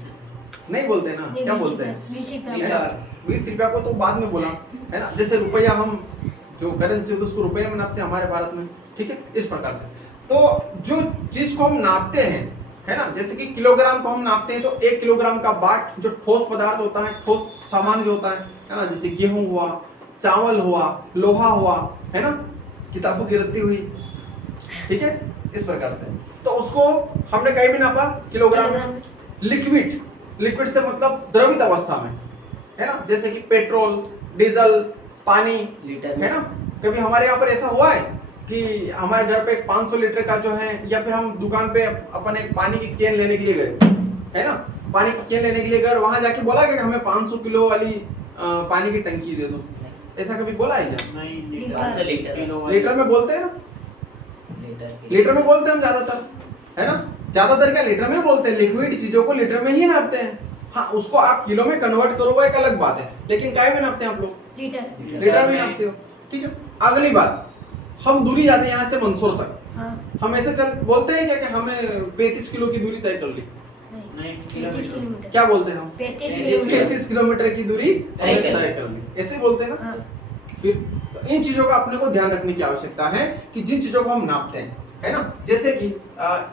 नहीं बोलते ना, क्या बोलते हैं 20 रुपया को तो बाद में बोला, है ना। जैसे रुपया हम जो करेंसी होती है उसको रुपये में नापते हैं हमारे भारत में, ठीक है, इस प्रकार से। तो जो चीज को हम नापते हैं, है ना, जैसे कि किलोग्राम को हम नापते हैं तो 1 किलोग्राम का बाट जो ठोस पदार्थ होता है, ठोस सामान जो होता है ना, जैसे गेहूं हुआ, चावल हुआ, लोहा हुआ, है ना, किताबों की रद्दी हुई, ठीक है, इस प्रकार से। तो उसको हमने कहीं भी नापा किलोग्राम। लिक्विड से मतलब द्रवित अवस्था में, है ना, जैसे कि पेट्रोल, डीजल, पानी, लीटर है ना। कभी हमारे यहाँ पर ऐसा हुआ है कि हमारे घर पे 500 लीटर का जो है, या फिर हम दुकान पे अपन एक पानी की कैन लेने के लिए गए, है ना, पानी की कैन लेने के लिए गए और वहां जाके बोला कि हमें 500 किलो वाली पानी की टंकी दे दो, ऐसा कभी बोला है क्या? नहीं, लीटर। लीटर लीटर में बोलते हैं ना, लीटर में बोलते हैं हम ज्यादातर, है ना, ज्यादातर क्या लीटर में बोलते हैं। लिक्विड चीजों को लीटर में ही नापते हैं। हाँ, उसको आप किलो में कन्वर्ट करो वो एक अलग बात है, लेकिन काय में नापते हैं आप लोग? लीटर में नापते हो, ठीक है। अगली बात, हम दूरी जाते हैं यहाँ से मंदसौर तक, हम ऐसे चल बोलते हैं क्या कि हमें 35 किलो की दूरी तय कर ली? नहीं, 35 किलोमीटर। क्या बोलते हैं हम? 35 35 किलोमीटर की दूरी हमने तय कर ली। तय कर ली, ऐसे बोलते हैं ना। हाँ। फिर तो इन चीजों का अपने को ध्यान रखने की आवश्यकता है कि जिन चीजों को हम नापते हैं, है ना, जैसे कि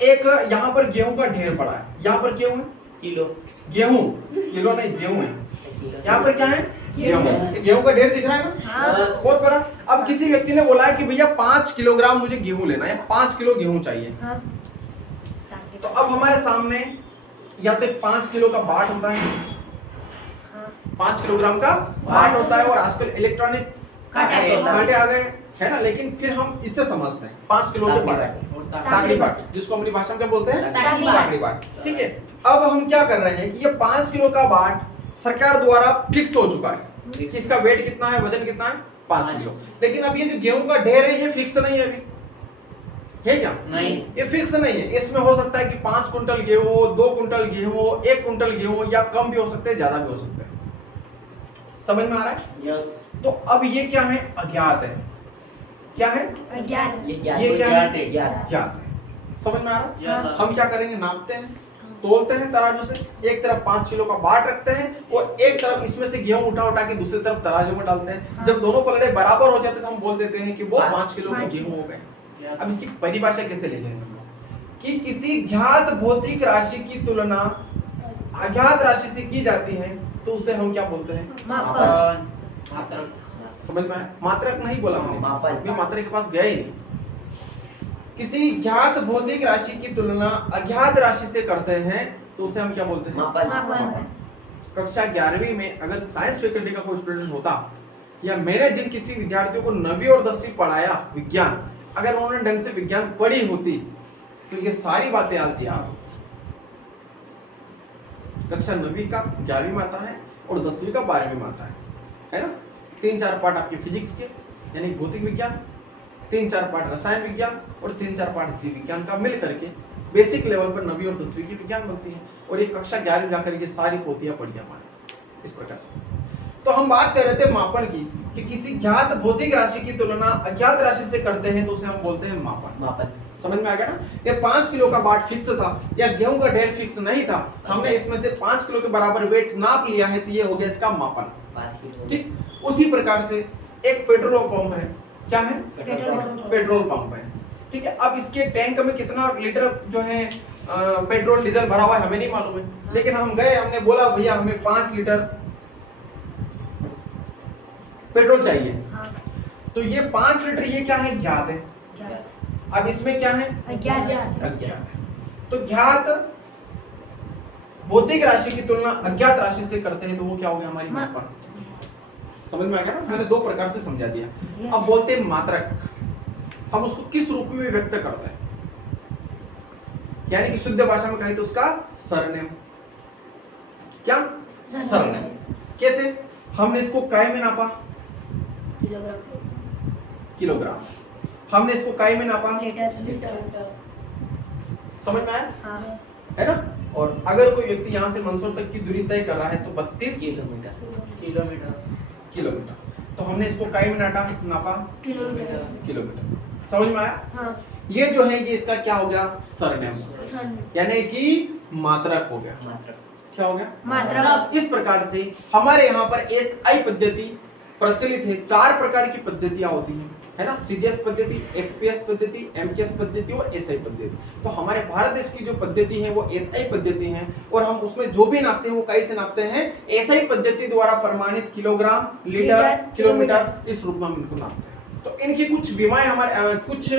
एक यहाँ पर गेहूं का ढेर पड़ा है, यहाँ पर गेहूं है, किलो, गेहूं, किलो नहीं गेहूं है, यहाँ पर क्या है? गेहूं। गेहूं का ढेर दिख रहा है ना, हाँ। बहुत बड़ा। अब किसी व्यक्ति ने बोला है कि भैया 5 किलोग्राम मुझे गेहूं लेना है, 5 किलो गेहूं चाहिए। हाँ। तो अब हमारे सामने या तो 5 किलो का बाट होता है, हाँ। 5 किलोग्राम का बाट होता है, और आजकल इलेक्ट्रॉनिक कांटे आ गए, है ना। लेकिन फिर हम इससे समझते हैं 5 किलो के बाट, ताकड़ी बाट, जिसको अपनी भाषा में क्या बोलते हैं? ताकड़ी बाट। ताकड़ी बाट, ठीक है। अब हम क्या कर रहे हैं कि ये 5 किलो का बाट सरकार द्वारा फिक्स हो चुका है कि इसका वेट कितना है, वजन कितना है, 5 किलो। लेकिन अब ये जो गेहूं का ढेर है ये फिक्स नहीं है, अभी है क्या? नहीं, ये फिक्स नहीं है। इसमें हो सकता है कि 5 कुंटल गेहूं, 2 कुंटल गेहूं, 1 कुंटल गेहूं, या कम भी हो सकते हैं, ज्यादा भी हो सकते हैं। समझ में आ रहा है? यस, तो अब ये क्या है? अज्ञात है। क्या है? अज्ञात। ये क्या है? ज्ञात। ज्ञात है। समझ में आ रहा है? हाँ। हम क्या करेंगे? नापते हैं, तोलते हैं तराजू से, एक तरफ 5 किलो का बाट रखते हैं और एक तरफ इसमें से गेहूं उठा उठा के दूसरी तरफ तराजू में डालते हैं। हाँ। जब दोनों पलड़े बराबर हो जाते हैं तो हम बोल देते हैं कि वो 5 किलो के 5 गेहूं हो गए। अब इसकी परिभाषा कैसे ले जाएंगे हम लोग? कि किसी ज्ञात भौतिक राशि की तुलना अज्ञात राशि से की जाती है तो उसे हम क्या बोलते हैं? मापन। मात्रक, समझ में आया? मात्रक नहीं बोला मैंने, मापन। मैं मात्रक के पास गया ही नहीं। किसी ज्ञात भौतिक राशि की तुलना अज्ञात राशि से करते हैं तो उसे हम क्या बोलते हैं? मापन। कक्षा 11वीं में अगर साइंस फैकल्टी का कोई स्टूडेंट होता, या मैंने जिन किसी विद्यार्थियों को 9वीं और 10वीं पढ़ाया विज्ञान, अगर उन्होंने ढंग से विज्ञान पढ़ी होती तो ये सारी बातें आज याद होती। कक्षा 9वीं का 11वीं में आता है और 10वीं का 12वीं में आता है ना। 3-4 पार्ट आपके फिजिक्स के यानी भौतिक विज्ञान, 3-4 पार्ट रसायन विज्ञान और 3-4 पार्ट जीव विज्ञान का मिल करके बेसिक लेवल पर 9वीं और 10वीं की विज्ञान बनती है। और ये कक्षा 11वीं जाकर के सारी पोथियां पढ़ी हमारे इस प्रकार से। तो हम बात कर रहे थे मापन की कि किसी ज्ञात भौतिक राशि की तुलना अज्ञात राशि से करते हैं तो उसे हम बोलते हैं मापन। समझ में आ गया ना? ये 5 किलो का बाट फिक्स था या गेहूं का ढेर फिक्स नहीं था, हमने इसमें से 5 किलो के बराबर वेट नाप लिया है तो ये हो गया इसका मापन। 5 किलो। ठीक उसी प्रकार से एक पेट्रोल पंप है। क्या है? पेट्रोल पंप है। ठीक है, अब इसके टैंक में कितना लीटर जो है पेट्रोल डीजल भरा हुआ है हमें नहीं मालूम है, लेकिन हम गए, हमने बोला भैया हमें 5 लीटर पेट्रोल चाहिए। हाँ। तो ये 5 लीटर ये क्या है? ज्ञात है। अब इसमें क्या है? अज्ञात। अज्ञात है। तो ज्ञात भौतिक राशि की तुलना अज्ञात राशि से करते हैं तो वो क्या हो गया? हमारी मापन। समझ में आ गया ना? मैंने 2 प्रकार से समझा दिया। Yes. अब बोलते हैं मात्रक, हम उसको किस रूप में व्यक्त करते हैं? यानी कि शुद्ध भाषा में कहें तो उसका सरनेम। क्या? सरनेम। कैसे? हमने इसको काय में नापा, किलोग्राम। हमने इसको काई में नापा, लीटर। समझ में आया, हाँ है ना। और अगर कोई व्यक्ति यहाँ से मंदसौर तक की दूरी तय कर रहा है तो 32 किलोमीटर। किलोमीटर। तो हमने इसको काई में नापा किलोमीटर। समझ में आया। हाँ ये जो है ये इसका क्या हो गया, सरनेम, यानी कि मात्रक हो गया। क्या हो गया, मात्रक। इस प्रकार से हमारे यहाँ पर एसआई पद्धति प्रचलित है। 4 प्रकार की पद्धतियां होती हैं, है ना। सीजीएस पद्धति, एफपीएस पद्धति, एमकेएस पद्धति और एसआई पद्धति। तो हमारे भारत देश की जो पद्धति है वो एसआई पद्धति है, और हम उसमें जो भी नापते हैं वो कई से नापते हैं, एसआई पद्धति द्वारा प्रमाणित किलोग्राम, लीटर, किलोमीटर, इस रूप में हम इनको नापते हैं। तो इनकी कुछ विमाएं हमारे कुछ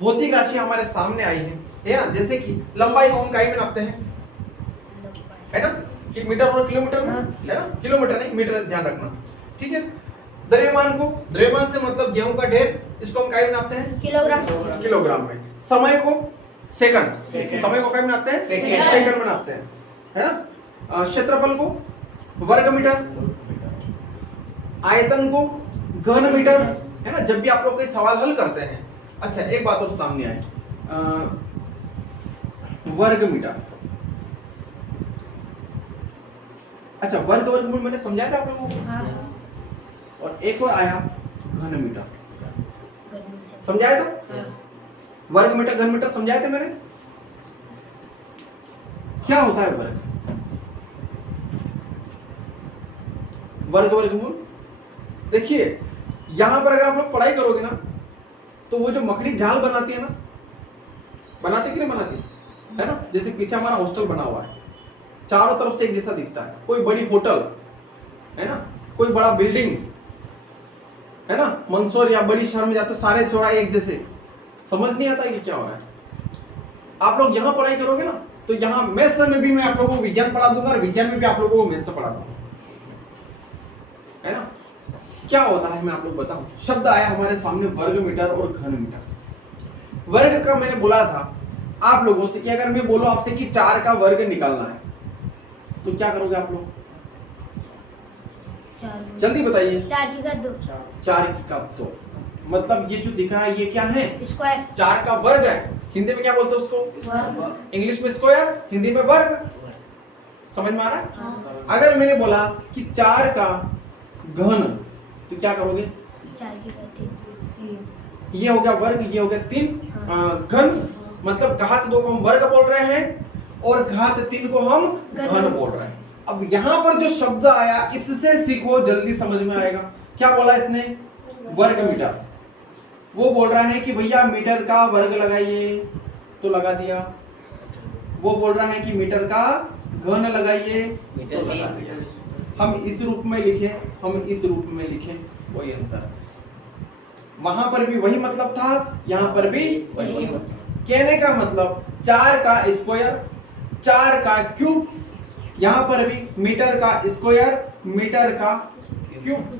भौतिक राशि हमारे सामने आई है ना। जैसे कि लंबाई को हम काई में नापते हैं, है ना, कि मीटर और किलोमीटर में, है ना, किलोमीटर नहीं मीटर, ध्यान रखना, ठीक है। द्रव्यमान से मतलब गेहूं का ढेर, इसको हम काई में नापते हैं, किलोग्राम में। समय को सेकंड, समय को काई में नापते हैं, सेकंड में नापते हैं, है ना। क्षेत्रफल को वर्ग मीटर, आयतन को घन मीटर, है ना। जब भी आप लोग कोई सवाल हल करते हैं, अच्छा एक बात और सामने आए, वर्ग मीटर, अच्छा वर्गमूल मैंने समझाया था आप लोगों को। हाँ और एक और आया घन मीटर, समझाया था। वर्ग मीटर, घन मीटर समझाए थे मैंने। क्या होता है वर्ग, वर्गमूल। देखिए यहां पर अगर आप लोग पढ़ाई करोगे ना, तो वो जो मकड़ी जाल बनाती है ना, बनाती कि नहीं बनाती, है ना। जैसे पीछे हमारा हॉस्टल बना हुआ है, चारों तरफ से एक जैसा दिखता है। कोई बड़ी होटल, है ना, कोई बड़ा बिल्डिंग, है ना, मंदसौर या बड़ी शहर में जाते सारे चौराहे एक जैसे, समझ नहीं आता कि क्या हो रहा है। आप लोग यहाँ पढ़ाई करोगे ना, तो यहाँ मैथ्स में भी मैं आप लोगों को विज्ञान पढ़ा दूंगा, और विज्ञान में भी आप लोगों को मैथ्स पढ़ा दूंगा, है ना। क्या होता है मैं आप लोग बताऊं। शब्द आया हमारे सामने वर्ग मीटर और घन मीटर। वर्ग का मैंने बोला था आप लोगों से कि अगर मैं बोलूं आपसे कि 4 का वर्ग निकालना है, तो क्या करोगे आप लोग, जल्दी बताइए। 4 की 2, 4 की का 2, मतलब ये जो दिख रहा है ये क्या है, स्क्वायर। 4 का वर्ग है। हिंदी में क्या बोलते हैं उसको, इंग्लिश में स्क्वायर, हिंदी में वर्ग। समझ में आ रहा है। अगर मैंने बोला कि 4 का घन, तो क्या करोगे, 4 की 3, ये हो गया वर्ग, ये हो गया 3। घन मतलब घात 2 को हम वर्ग बोल रहे हैं, और घात 3 को हम घन बोल रहे हैं। अब यहाँ पर जो शब्द आया, इससे सीखो, जल्दी समझ में आएगा। क्या बोला इसने, वर्ग मीटर। वो बोल रहा है कि भैया मीटर का वर्ग लगाइए, तो लगा दिया। वो बोल रहा है कि मीटर का घन लगाइए, तो लगा दिया। हम इस रूप में लिखें, हम इस रूप में लिखें, कोई अंतर नहीं। वहां पर भी वही मतलब था, यहाँ पर भी वही मतलब। कहने का मतलब 4 का स्क्वायर, 4 का क्यूब, यहां पर भी मीटर का स्क्वायर, मीटर का क्यूब।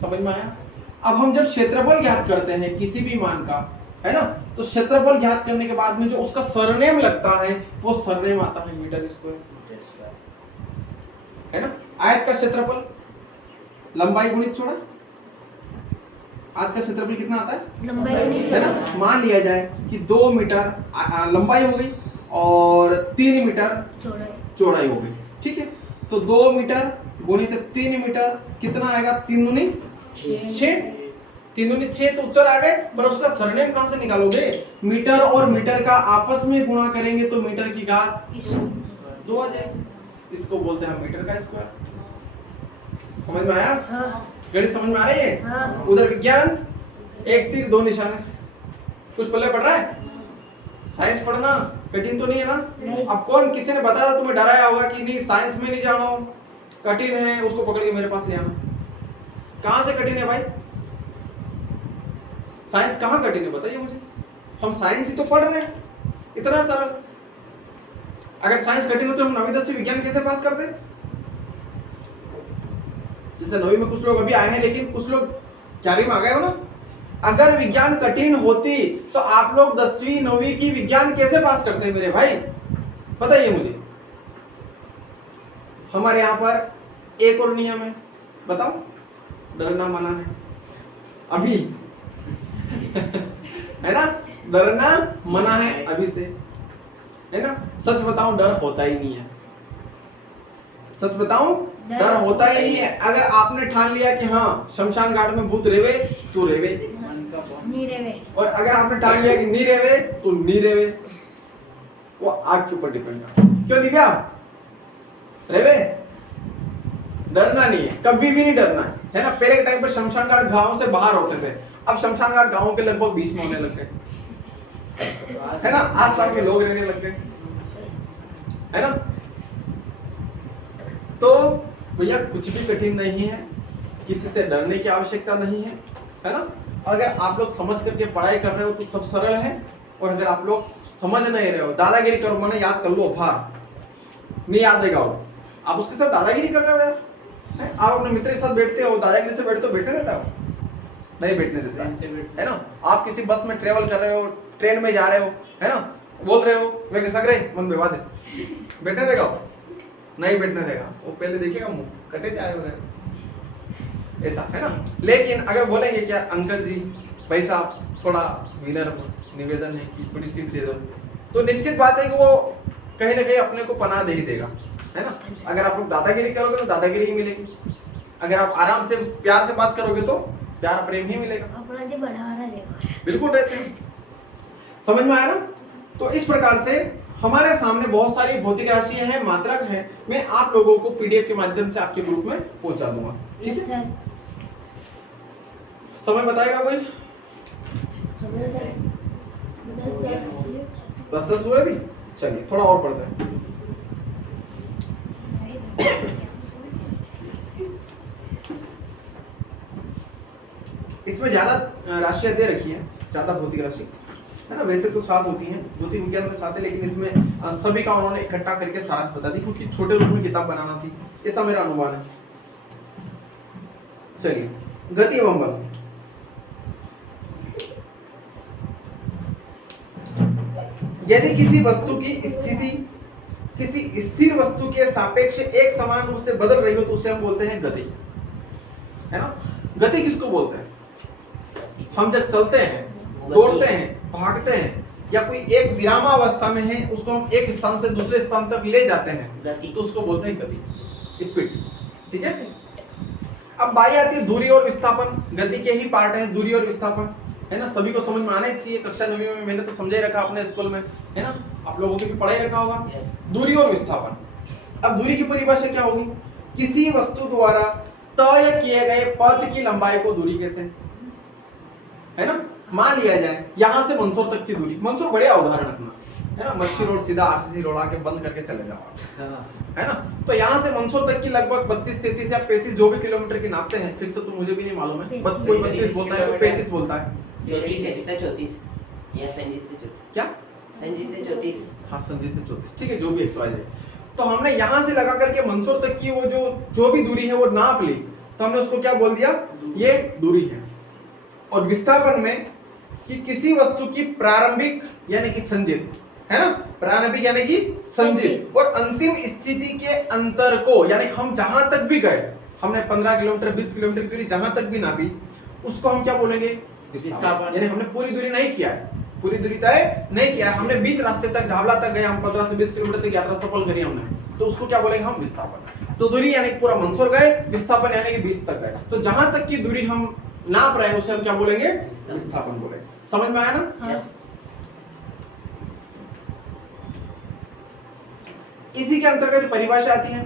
समझ में आया। अब हम जब क्षेत्रफल ज्ञात करते हैं किसी भी मान का, है ना, तो क्षेत्रफल ज्ञात करने के बाद में जो उसका सरनेम लगता है, वो सरनेम आता है मीटर स्क्वायर, है ना। आयत का क्षेत्रफल, लंबाई गुणित चौड़ाई। आयत का क्षेत्रफल कितना आता है, लंबाई है ना। मान लिया जाए कि 2 मीटर लंबाई हो गई और 3 मीटर चौड़ाई हो गई, ठीक है। तो 2 मीटर गुणित 3 मीटर कितना आएगा, 3 दूनी 6, 3 दूनी 6, तो उत्तर आ गए। पर उसका सरनेम कहां से निकालोगे, मीटर और मीटर का आपस में गुणा करेंगे तो मीटर की घात 2 आ जाएगी। इसको बोलते हैं मीटर का स्क्वायर। समझ में आया। हाँ। गणित समझ में आ रही है। हाँ। उधर विज्ञान, 1 तीर 2 निशाने। कुछ पल्ले पढ़ रहा है। साइंस पढ़ना कठिन तो नहीं है ना। नहीं। अब कौन किसी ने बताया तुम्हें डराया होगा कि नहीं साइंस में नहीं जानो, कठिन है, उसको पकड़ के मेरे पास ले आना। कहां से कठिन है भाई, साइंस कहां कठिन है बताइए मुझे। हम साइंस ही तो पढ़ रहे हैं, इतना सरल। अगर साइंस कठिन हो तो हम 9वीं 10वीं विज्ञान कैसे पास करते। जैसे 9वीं में कुछ लोग अभी आए हैं, लेकिन कुछ लोग 11वीं में आ गए हो ना। अगर विज्ञान कठिन होती तो आप लोग 10वीं 9वीं की विज्ञान कैसे पास करते हैं मेरे भाई, बताइए मुझे। हमारे यहाँ पर एक और नियम है, बताओ, डरना मना है। अभी है ना, डरना मना है अभी से, है ना। सच बताऊं डर होता ही नहीं है, सच बताऊं डर होता ही नहीं है। अगर आपने ठान लिया कि हाँ शमशान घाट में भूत रेवे तो रेवे, मन का बम। नहीं रेवे। और अगर आपने ठान लिया कि नहीं रेवे तो नहीं रेवे, वो आग के ऊपर डिपेंड है। क्यों दिव्या, रेवे डरना नहीं है, कभी भी नहीं डरना है ना। पहले के टाइम पे शमशान घाट गांव से बाहर होते थे, अब शमशान घाट गांव के लगभग 20 में होने लग गए, है ना, आसपास के लोग रहने लग गए, है ना। तो भैया कुछ भी कठिन नहीं है, किसी से डरने की आवश्यकता नहीं है ना। अगर आप लोग समझ करके पढ़ाई कर रहे हो तो सब सरल है, और अगर आप लोग समझ नहीं रहे हो, दादागिरी करो, मैंने याद कर लो भार नहीं याद रहेगा वो, आप उसके साथ दादागिरी कर रहे हो यार, है? आप अपने मित्र के साथ बैठते हो, दादागिरी से बैठते हो, बैठने देता हो, नहीं बैठने देता, है ना। आप किसी बस में ट्रेवल कर रहे हो, ट्रेन में जा रहे हो, है ना, बोल रहे हो मैं कैसा करे मन विवाद है, बैठने देगा वो? नहीं बैठने देगा, वो पहले देखेगा मुंह कटे जाए वगैरह, ऐसा है ना। लेकिन अगर बोलेंगे क्या अंकल जी भाई साहब थोड़ा विनर निवेदन है कि थोड़ी सीट दे दो, तो निश्चित बात है कि वो कहीं ना कहीं अपने को पनाह दे ही देगा, है ना। अगर आप लोग दादागिरी करोगे तो दादागिरी ही मिलेगी, अगर आप आराम से प्यार से बात करोगे तो प्यार प्रेम ही मिलेगा, अपना जी बढ़ावा देगा, बिल्कुल रहते हैं। समझ में आया ना। तो इस प्रकार से हमारे सामने बहुत सारी भौतिक राशियां हैं, मात्रक हैं, मैं आप लोगों को पीडीएफ के माध्यम से आपके ग्रुप में पहुंचा दूंगा, ठीक है। सर समय बताएगा कोई? 10-10 हुए भी, चलिए थोड़ा और पढ़ते हैं। इसमें ज्यादा राशियां दे रखी है, ज्यादा भौतिक राशि, है ना। वैसे तो 7 होती हैं, भौतिक विज्ञान में 7 है, लेकिन इसमें सभी का उन्होंने इकट्ठा करके सारा बता दी, क्योंकि छोटे रूप में किताब बनाना थी, ऐसा मेरा अनुमान है। चलिए, गति एवं बल। यदि किसी वस्तु की स्थिति किसी स्थिर वस्तु के सापेक्ष एक समान रूप से बदल रही हो तो उसे हम बोलते हैं गति, है ना। गति किसको बोलते हैं? हम जब चलते हैं, दौड़ते हैं, भागते हैं, या कोई एक विरामावस्था में है, उसको हम एक स्थान से दूसरे स्थान तक ले जाते हैं, तो उसको बोलते हैं गति, स्पीड, ठीक है। अब बारी आती है दूरी और विस्थापन, गति के ही पार्ट है दूरी और विस्थापन, है ना। सभी को समझ में आना चाहिए, कक्षा 9वीं में मैंने तो समझा ही रखा अपने स्कूल में, है ना, आप लोगों की भी पढ़ाई रखा होगा। दूरी और विस्थापन। अब दूरी की परिभाषा क्या होगी? किसी वस्तु द्वारा तय किए गए पथ की लंबाई को दूरी कहते हैं, है ना। मान लिया जाए यहाँ से मंदसौर तक की दूरी, मंदसौर बढ़िया उदाहरण रखना, है ना, मच्छी रोड सीधा आरसीसी रोड आके बंद करके चले जाओ, है ना। तो यहाँ से मंदसौर तक की लगभग 32, 33 या 35 जो भी किलोमीटर की नापते हैं, फिर से तो मुझे भी नहीं मालूम है, कोई 32 बोलता है, कोई 35 बोलता है, 34 या संजीत से 34, क्या संजीत से 34, हाँ संजीत से 34, ठीक है, जो भी XYZ। तो हमने यहाँ से लगा करके मंदसौर तक की वो जो भी दूरी है वो नाप ली, तो हमने उसको क्या बोल दिया, ये दूरी है। और विस्थापन में कि किसी वस्तु की प्रारंभिक यानी कि संजित, है ना, प्रारंभिक यानी कि संजित और अंतिम स्थिति के अंतर को, यानी हम जहां तक भी गए, हमने 15 किलोमीटर 20 किलोमीटर की दूरी जहां तक भी नापी, उसको हम क्या बोलेंगे? विस्थापन। यानी हमने पूरी दूरी नहीं किया है, पूरी दूरी तय नहीं किया, हमने बीच रास्ते तक ढाबला तक गए, हम 15 से 20 किलोमीटर तक यात्रा सफल करी हमने, तो उसको क्या बोलेंगे हम? विस्थापन। तो दूरी यानी पूरा मंदसौर गए, विस्थापन यानी कि 20 तक गए, तो जहां तक की दूरी हम नाप रहे हैं उसे हम क्या बोलेंगे? विस्थापन बोलेंगे। समझ में आया ना? हाँ। इसी के अंतर्गत परिभाषा आती है,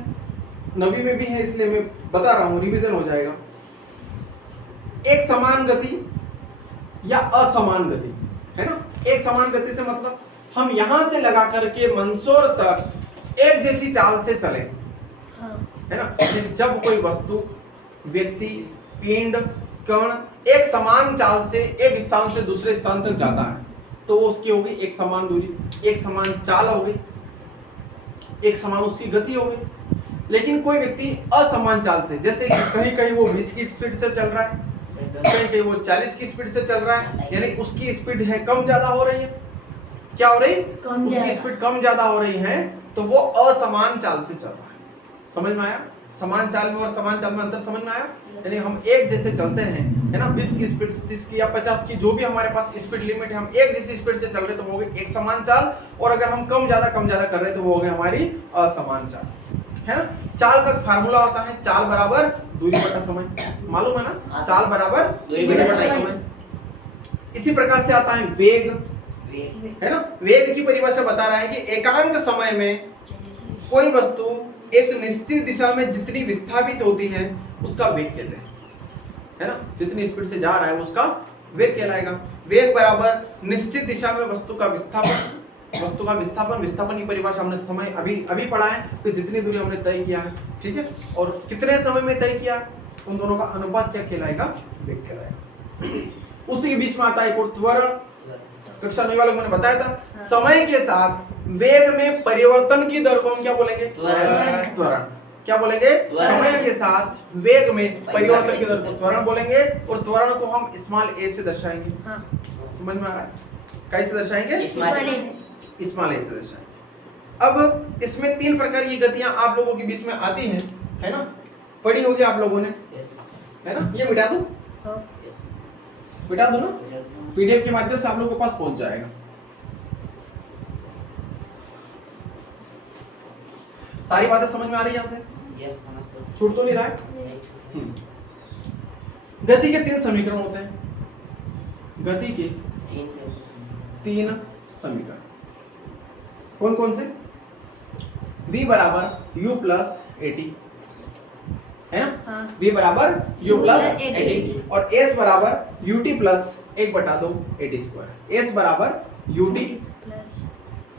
9वीं में भी है इसलिए मैं बता रहा हूं, रिवीजन हो जाएगा। एक समान गति या असमान गति, है ना। एक समान गति से मतलब हम यहां से लगा करके मंदसौर तक एक जैसी चाल से चले, हाँ। है ना। जब कोई वस्तु, व्यक्ति, पिंड, कण एक समान चाल से एक स्थान से दूसरे स्थान तक जाता है, तो वो उसकी होगी एक समान दूरी, एक समान चाल हो गई, एक समान उसकी गति हो गई। लेकिन कोई व्यक्ति असमान चाल से, जैसे कहीं कहीं वो 20 की स्पीड से चल रहा है, कहीं कहीं वो 40 की स्पीड से चल रहा है, यानी उसकी स्पीड है कम ज्यादा हो रही है, क्या हो रही? उसकी स्पीड कम ज्यादा हो रही है, तो वो असमान चाल से चल रहा है। समझ में आया? समान चाल में और समान चाल में अंतर समझ में आया? यानी हम एक जैसे चलते हैं है ना, 20 की स्पीड से 30 की या 50 की, जो भी हमारे पास स्पीड लिमिट है, हम एक जैसी स्पीड से चल रहे तो वो हो गई एक समान चाल, और अगर हम कम ज्यादा कर रहे तो वो हो गई हमारी असमान चाल, है ना। चाल का फार्मूला होता है चाल बराबर दूरी बटा समय, मालूम है ना, चाल बराबर दूरी बटा समय। इसी प्रकार से आता है वेग, वेग, है ना। वेग की परिभाषा बता रहा है कि एकांक समय में कोई वस्तु एक निश्चित दिशा में जितनी विस्थापित होती है उसका वेग कहते हैं, है ना। जितनी स्पीड से जा रहा है उसका वेग कहलाएगा। वेग बराबर निश्चित दिशा में वस्तु का विस्थापन, विस्थापन की परिभाषा हमने समय अभी पढ़ा है, तो जितनी दूरी हमने तय किया है, ठीक है, और कितने समय में तय किया, उन दोनों का अनुपात क्या कहलाएगा, वेग कहलाएगा। उसी के बीच में आता है एक और त्वरण। कक्षा 9 वालों को मैंने बताया था, समय के साथ वेग में परिवर्तन की दर को हम क्या बोलेंगे, त्वरण। क्या बोलेंगे, समय के साथ वेग में परिवर्तन की दर को त्वरण बोलेंगे, और त्वरण को हम स्मॉल a से दर्शाएंगे। समझ में आ रहा है, कैसे दर्शाएंगे, स्मॉल a से दर्शाएंगे। अब इसमें 3 प्रकार की गतियां आप लोगों के बीच में आती हैं, है ना, पढ़ी होगी आप लोगों ने, है ना। ये मिटा दूं ना, पीडीएफ के माध्यम से आप लोगों के पास पहुंच जाएगा। सारी बातें समझ में आ रही है यहाँ से, छूट तो नहीं रहा है। गति के 3 समीकरण होते हैं, गति के 3 समीकरण कौन कौन से, v बराबर u प्लस at, है ना, v बराबर u प्लस at, और s बराबर ut plus 1/2 at square, s बराबर ut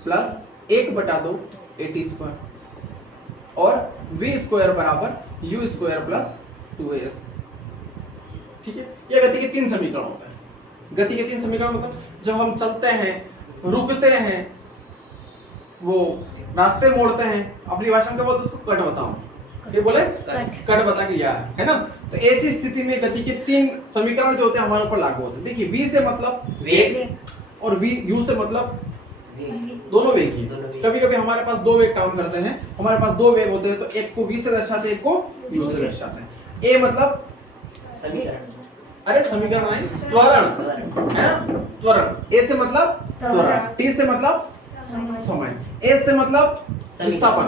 प्लस 1/2 at स्क्वायर, और v स्क्वायर बराबर u स्क्वायर प्लस 2as। ठीक है, ये गति के 3 समीकरण होता है। गति के 3 समीकरण मतलब जब हम चलते हैं, रुकते हैं, वो रास्ते मोड़ते हैं, अपनी भाषा में क्या बोलते हैं उसको, कट बताऊं, ये बोले कट बता के यार, है ना। तो ऐसी स्थिति में गति के 3 समीकरण जो होते हैं हमारे ऊपर लागू होते हैं। देखिए, v से मतलब वेग, और u से मतलब दोनों वेग ही। कभी कभी हमारे पास 2 वेग काम करते हैं, हमारे पास 2 वेग होते हैं, तो एक को v से दर्शाते हैं, एक को u से दर्शाते हैं। a मतलब समीकरण, अरे समीकरण नहीं, त्वरण, है ना, त्वरण। a से मतलब त्वरण, t से मतलब समय, s से मतलब विस्थापन,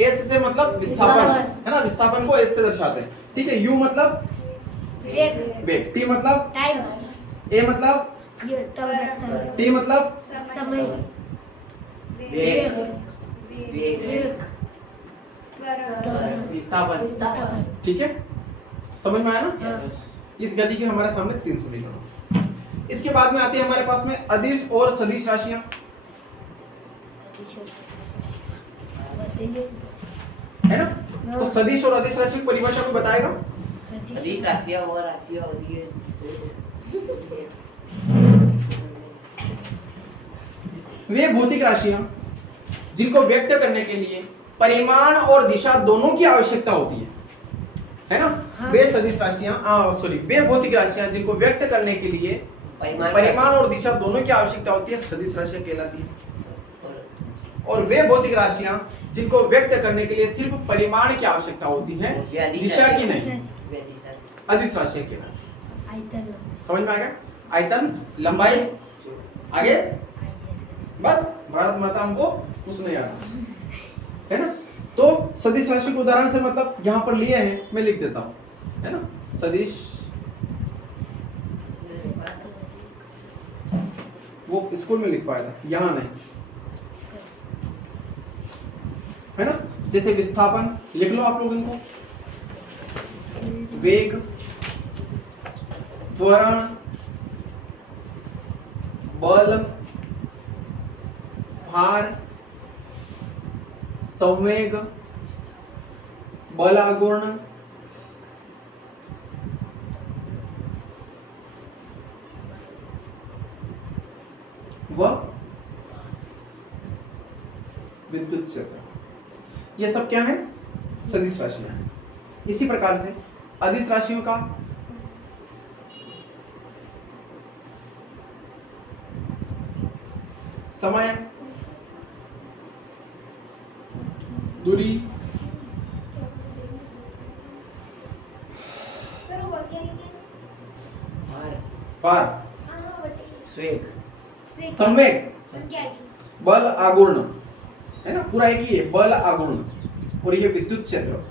s से मतलब विस्थापन, है ना, विस्थापन को s से दर्शाते हैं। ठीक है, u मतलब वेग, t मतलब टाइम, a मतलब t मतलब समय, वेग, विस्थापन। ठीक है, समझ में आया ना। इस गति के हमारे सामने 3 समीकरण। इसके बाद में आती है हमारे पास में अदिश और सदिश राशियां, है ना। तो सदिश और अदिश राशि की परिभाषा को बताएगा। अदिश राशियां वो राशियां होती है जिससे वे भौतिक राशियां जिनको व्यक्त करने के लिए परिमाण और दिशा दोनों की आवश्यकता होती है ना। वे सदिश राशियां, वे भौतिक राशियां जिनको व्यक्त करने के लिए परिमाण और दिशा दोनों की आवश्यकता होती है, सदिश राशियां कहलाती है। और वे भौतिक राशियां जिनको व्यक्त करने के लिए सिर्फ परिमाण की आवश्यकता होती है, दिशा की नहीं, अदिश राशियां कहलाती है। समझ में आ गया, आयतन, लंबाई, आगे बस भारत माता हमको कुछ नहीं आता, है ना। तो सदिश राशि के उदाहरण से मतलब यहाँ पर लिए हैं, मैं लिख देता हूँ, है ना। सदिश वो स्कूल में लिख पाया था, यहाँ नहीं, है ना। जैसे विस्थापन लिख लो आप लोग इनको, वेग, त्वरण, बल, भार, संवेग, बल आघूर्ण, व विद्युत क्षेत्र, ये सब क्या है, सदिश राशियां हैं। इसी प्रकार से अदिश राशियों का समय, दूरी, सर वो क्या है पार, स्वेग, संवेग, बल आघूर्ण, है ना, पूरा एक ही है, बल आघूर्ण, और ये विद्युत क्षेत्र।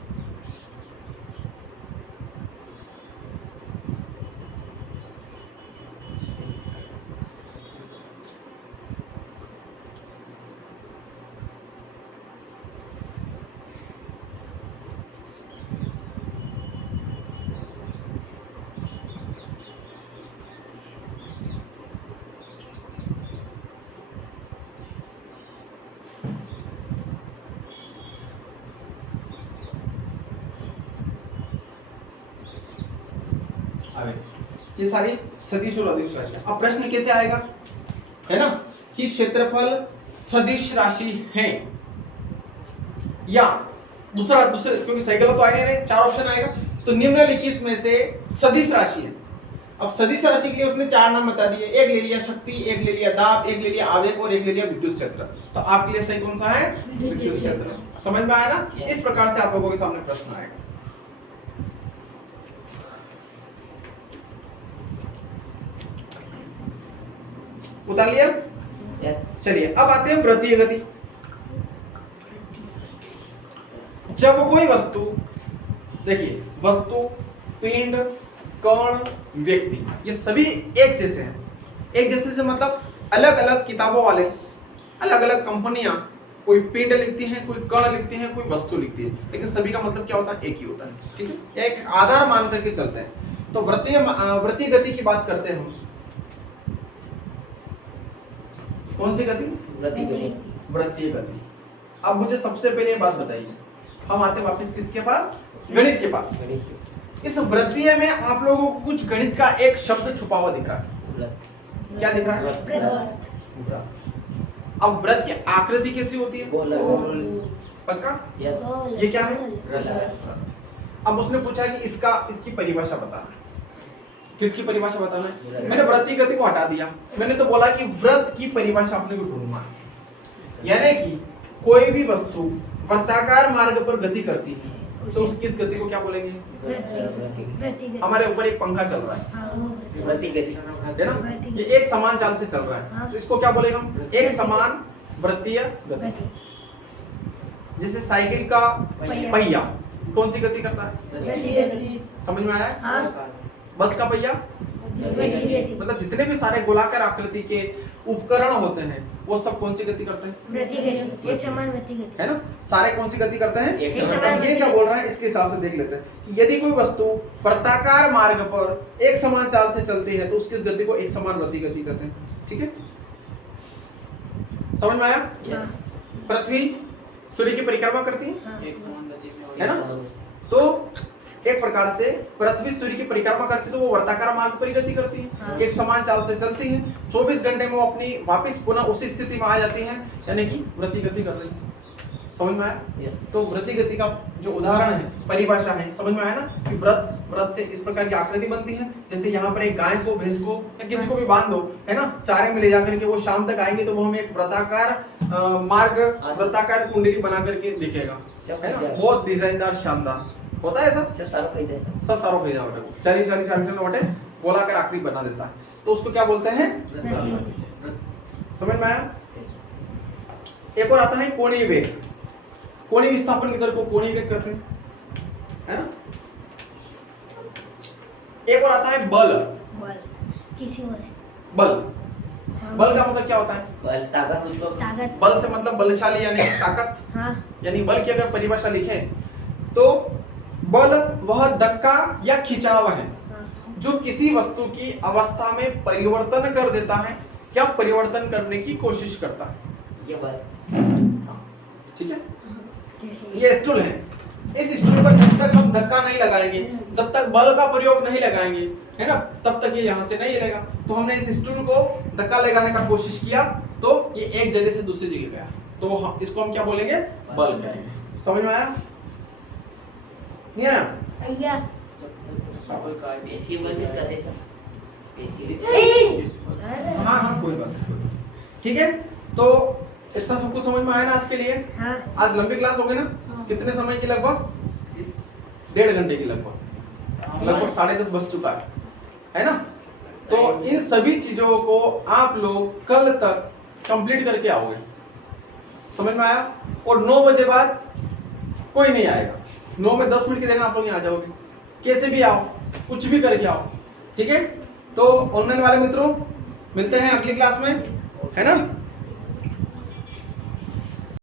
ये सारी सदिश और अदिश राशि। अब प्रश्न कैसे आएगा, है ना, कि क्षेत्रफल सदिश राशि है या दूसरा क्योंकि साइकिल तो आए नहीं, 4 ऑप्शन आएगा, तो निम्नलिखित में से सदिश राशि है। अब सदिश राशि के लिए उसने 4 नाम बता दिए, एक ले लिया शक्ति, एक ले लिया दाब, एक ले लिया आवेग और एक ले लिया विद्युत क्षेत्र। तो आपके लिए सही कौन सा है? विद्युत क्षेत्र। समझ में आया ना? इस प्रकार से आप लोगों के सामने प्रश्न आएगा। उतार लिया? चलिए अब आते हैं वृत्तीय गति। जब कोई वस्तु, देखिए वस्तु, पिंड, कण, व्यक्ति, ये सभी एक जैसे हैं। एक जैसे से मतलब अलग अलग किताबों वाले, अलग अलग कंपनियां कोई पिंड लिखती हैं, कोई कण लिखती हैं, कोई वस्तु लिखती है, लेकिन सभी का मतलब क्या होता है? एक ही होता है। ठीक है, एक आधार मान करके चलते हैं। तो वृत्तीय गति की बात करते हैं हम। कौन सी गति? वृत्तीय गति। अब मुझे सबसे पहले बात बताइए, हम आते वापस किसके पास? गणित के पास। इस वृत्तीय में आप लोगों को कुछ गणित का एक शब्द छुपा हुआ दिख रहा है। क्या दिख रहा है? अब वृत्त की आकृति कैसी होती है? पक्का? ये क्या है? अब उसने पूछा कि इसकी परिभाषा बताना। किसकी परिभाषा बताना है? मैंने वृत्तीय गति को हटा दिया, मैंने तो बोला कि वृत्त की परिभाषा अपने को ढूंढना है। यानी कि कोई भी वस्तु वृत्ताकार मार्ग पर गति करती है तो उसकी इस गति को क्या बोलेंगे? हमारे ऊपर एक पंखा चल रहा है, वृत्तीय गति है ना, ये एक समान चाल से चल रहा है, तो इसको क्या बोलेंगे हम? एक समान वृत्तीय गति। जैसे साइकिल का पहिया कौन सी गति करता है? समझ में आया? बस का पहिया, मतलब जितने भी सारे गोलाकार आकृति के उपकरण होते हैं वो सब कौन सी गति करते हैं? एक समान वृत्तीय गति, है ना, सारे कौन सी गति करते हैं? एक समान। ये क्या बोल रहा है इसके हिसाब से देख लेते हैं कि यदि कोई वस्तु वृत्ताकार मार्ग पर एक समान चाल से चलती है तो उसकी इस गति को एक समान वृत्तीय गति कहते हैं। ठीक है, समझ में आया? पृथ्वी सूर्य की परिक्रमा करती है ना, तो एक प्रकार से पृथ्वी सूर्य की परिक्रमा करती है तो वो वर्ताकार मार्ग पर ही गति करती है, एक समान चाल से चलती है, 24 घंटे में वो अपनी वापस पुनः उसी स्थिति में आ जाती है, यानी कि वृत्तीय गति कर रही है। समझ में आया? तो वृत्तीय गति का जो उदाहरण है, परिभाषा है, समझ में आया ना, कि वृत्त से इस प्रकार की आकृति बनती है। जैसे यहाँ पर एक गाय को, भैंस को या किसी को भी बांध दो, है ना, चारे में ले जाकर के वो शाम तक आएंगे तो वो हमें एक वृत्ताकार मार्ग, वृत्ताकार कुंडली बना करके दिखेगा, है ना, बहुत डिजाइनदार, शानदार होता है। सब सारों को जाओ 40 वटे गोलाकार आकृति बना देता है, तो उसको क्या बोलते हैं? समझ में आया? एक और आता है कोणीय वेग। कोणीय विस्थापन की दर को कोणीय वेग कहते हैं, है ना। एक और आता है बल। बल, बल का मतलब क्या होता है? बल, ताकत, उसको ताकत। बल से मतलब बलशाली यानी ताकत, यानी बल की अगर परिभाषा लिखें तो बल वह धक्का या खिंचाव है जो किसी वस्तु की अवस्था में परिवर्तन कर देता है या परिवर्तन करने की कोशिश करता है। ये बल, ठीक है, ये स्टूल है, इस स्टूल पर जब तक हम धक्का नहीं लगाएंगे, तब तक बल का प्रयोग नहीं लगाएंगे, है ना, तब तक ये यहाँ से नहीं हिलेगा। तो हमने इस स्टूल को धक्का लगाने का कोशिश किया तो ये एक जगह से दूसरी जगह गया, तो हम इसको हम क्या बोलेंगे? बल कहेंगे। समझ में आया? नहीं आया? पेशी बल भी करते सब, पेशी। हाँ कोई बात नहीं। ठीक है, तो इतना सबको समझ में आया ना आज के लिए? आज लंबी क्लास हो गई ना? कितने समय की? लगभग 1.5 घंटे की, लगभग 10:30 बज चुका है ना। तो इन सभी चीजों को आप लोग कल तक कंप्लीट करके आओगे, समझ में आया? और 9 बजे बाद कोई नहीं आएगा, 9 में 10 मिनट की देर में आप लोग यहाँ आ जाओगे, कैसे भी आओ, कुछ भी करके आओ, ठीक है? तो ऑनलाइन वाले मित्रों मिलते हैं अगली क्लास में, है ना?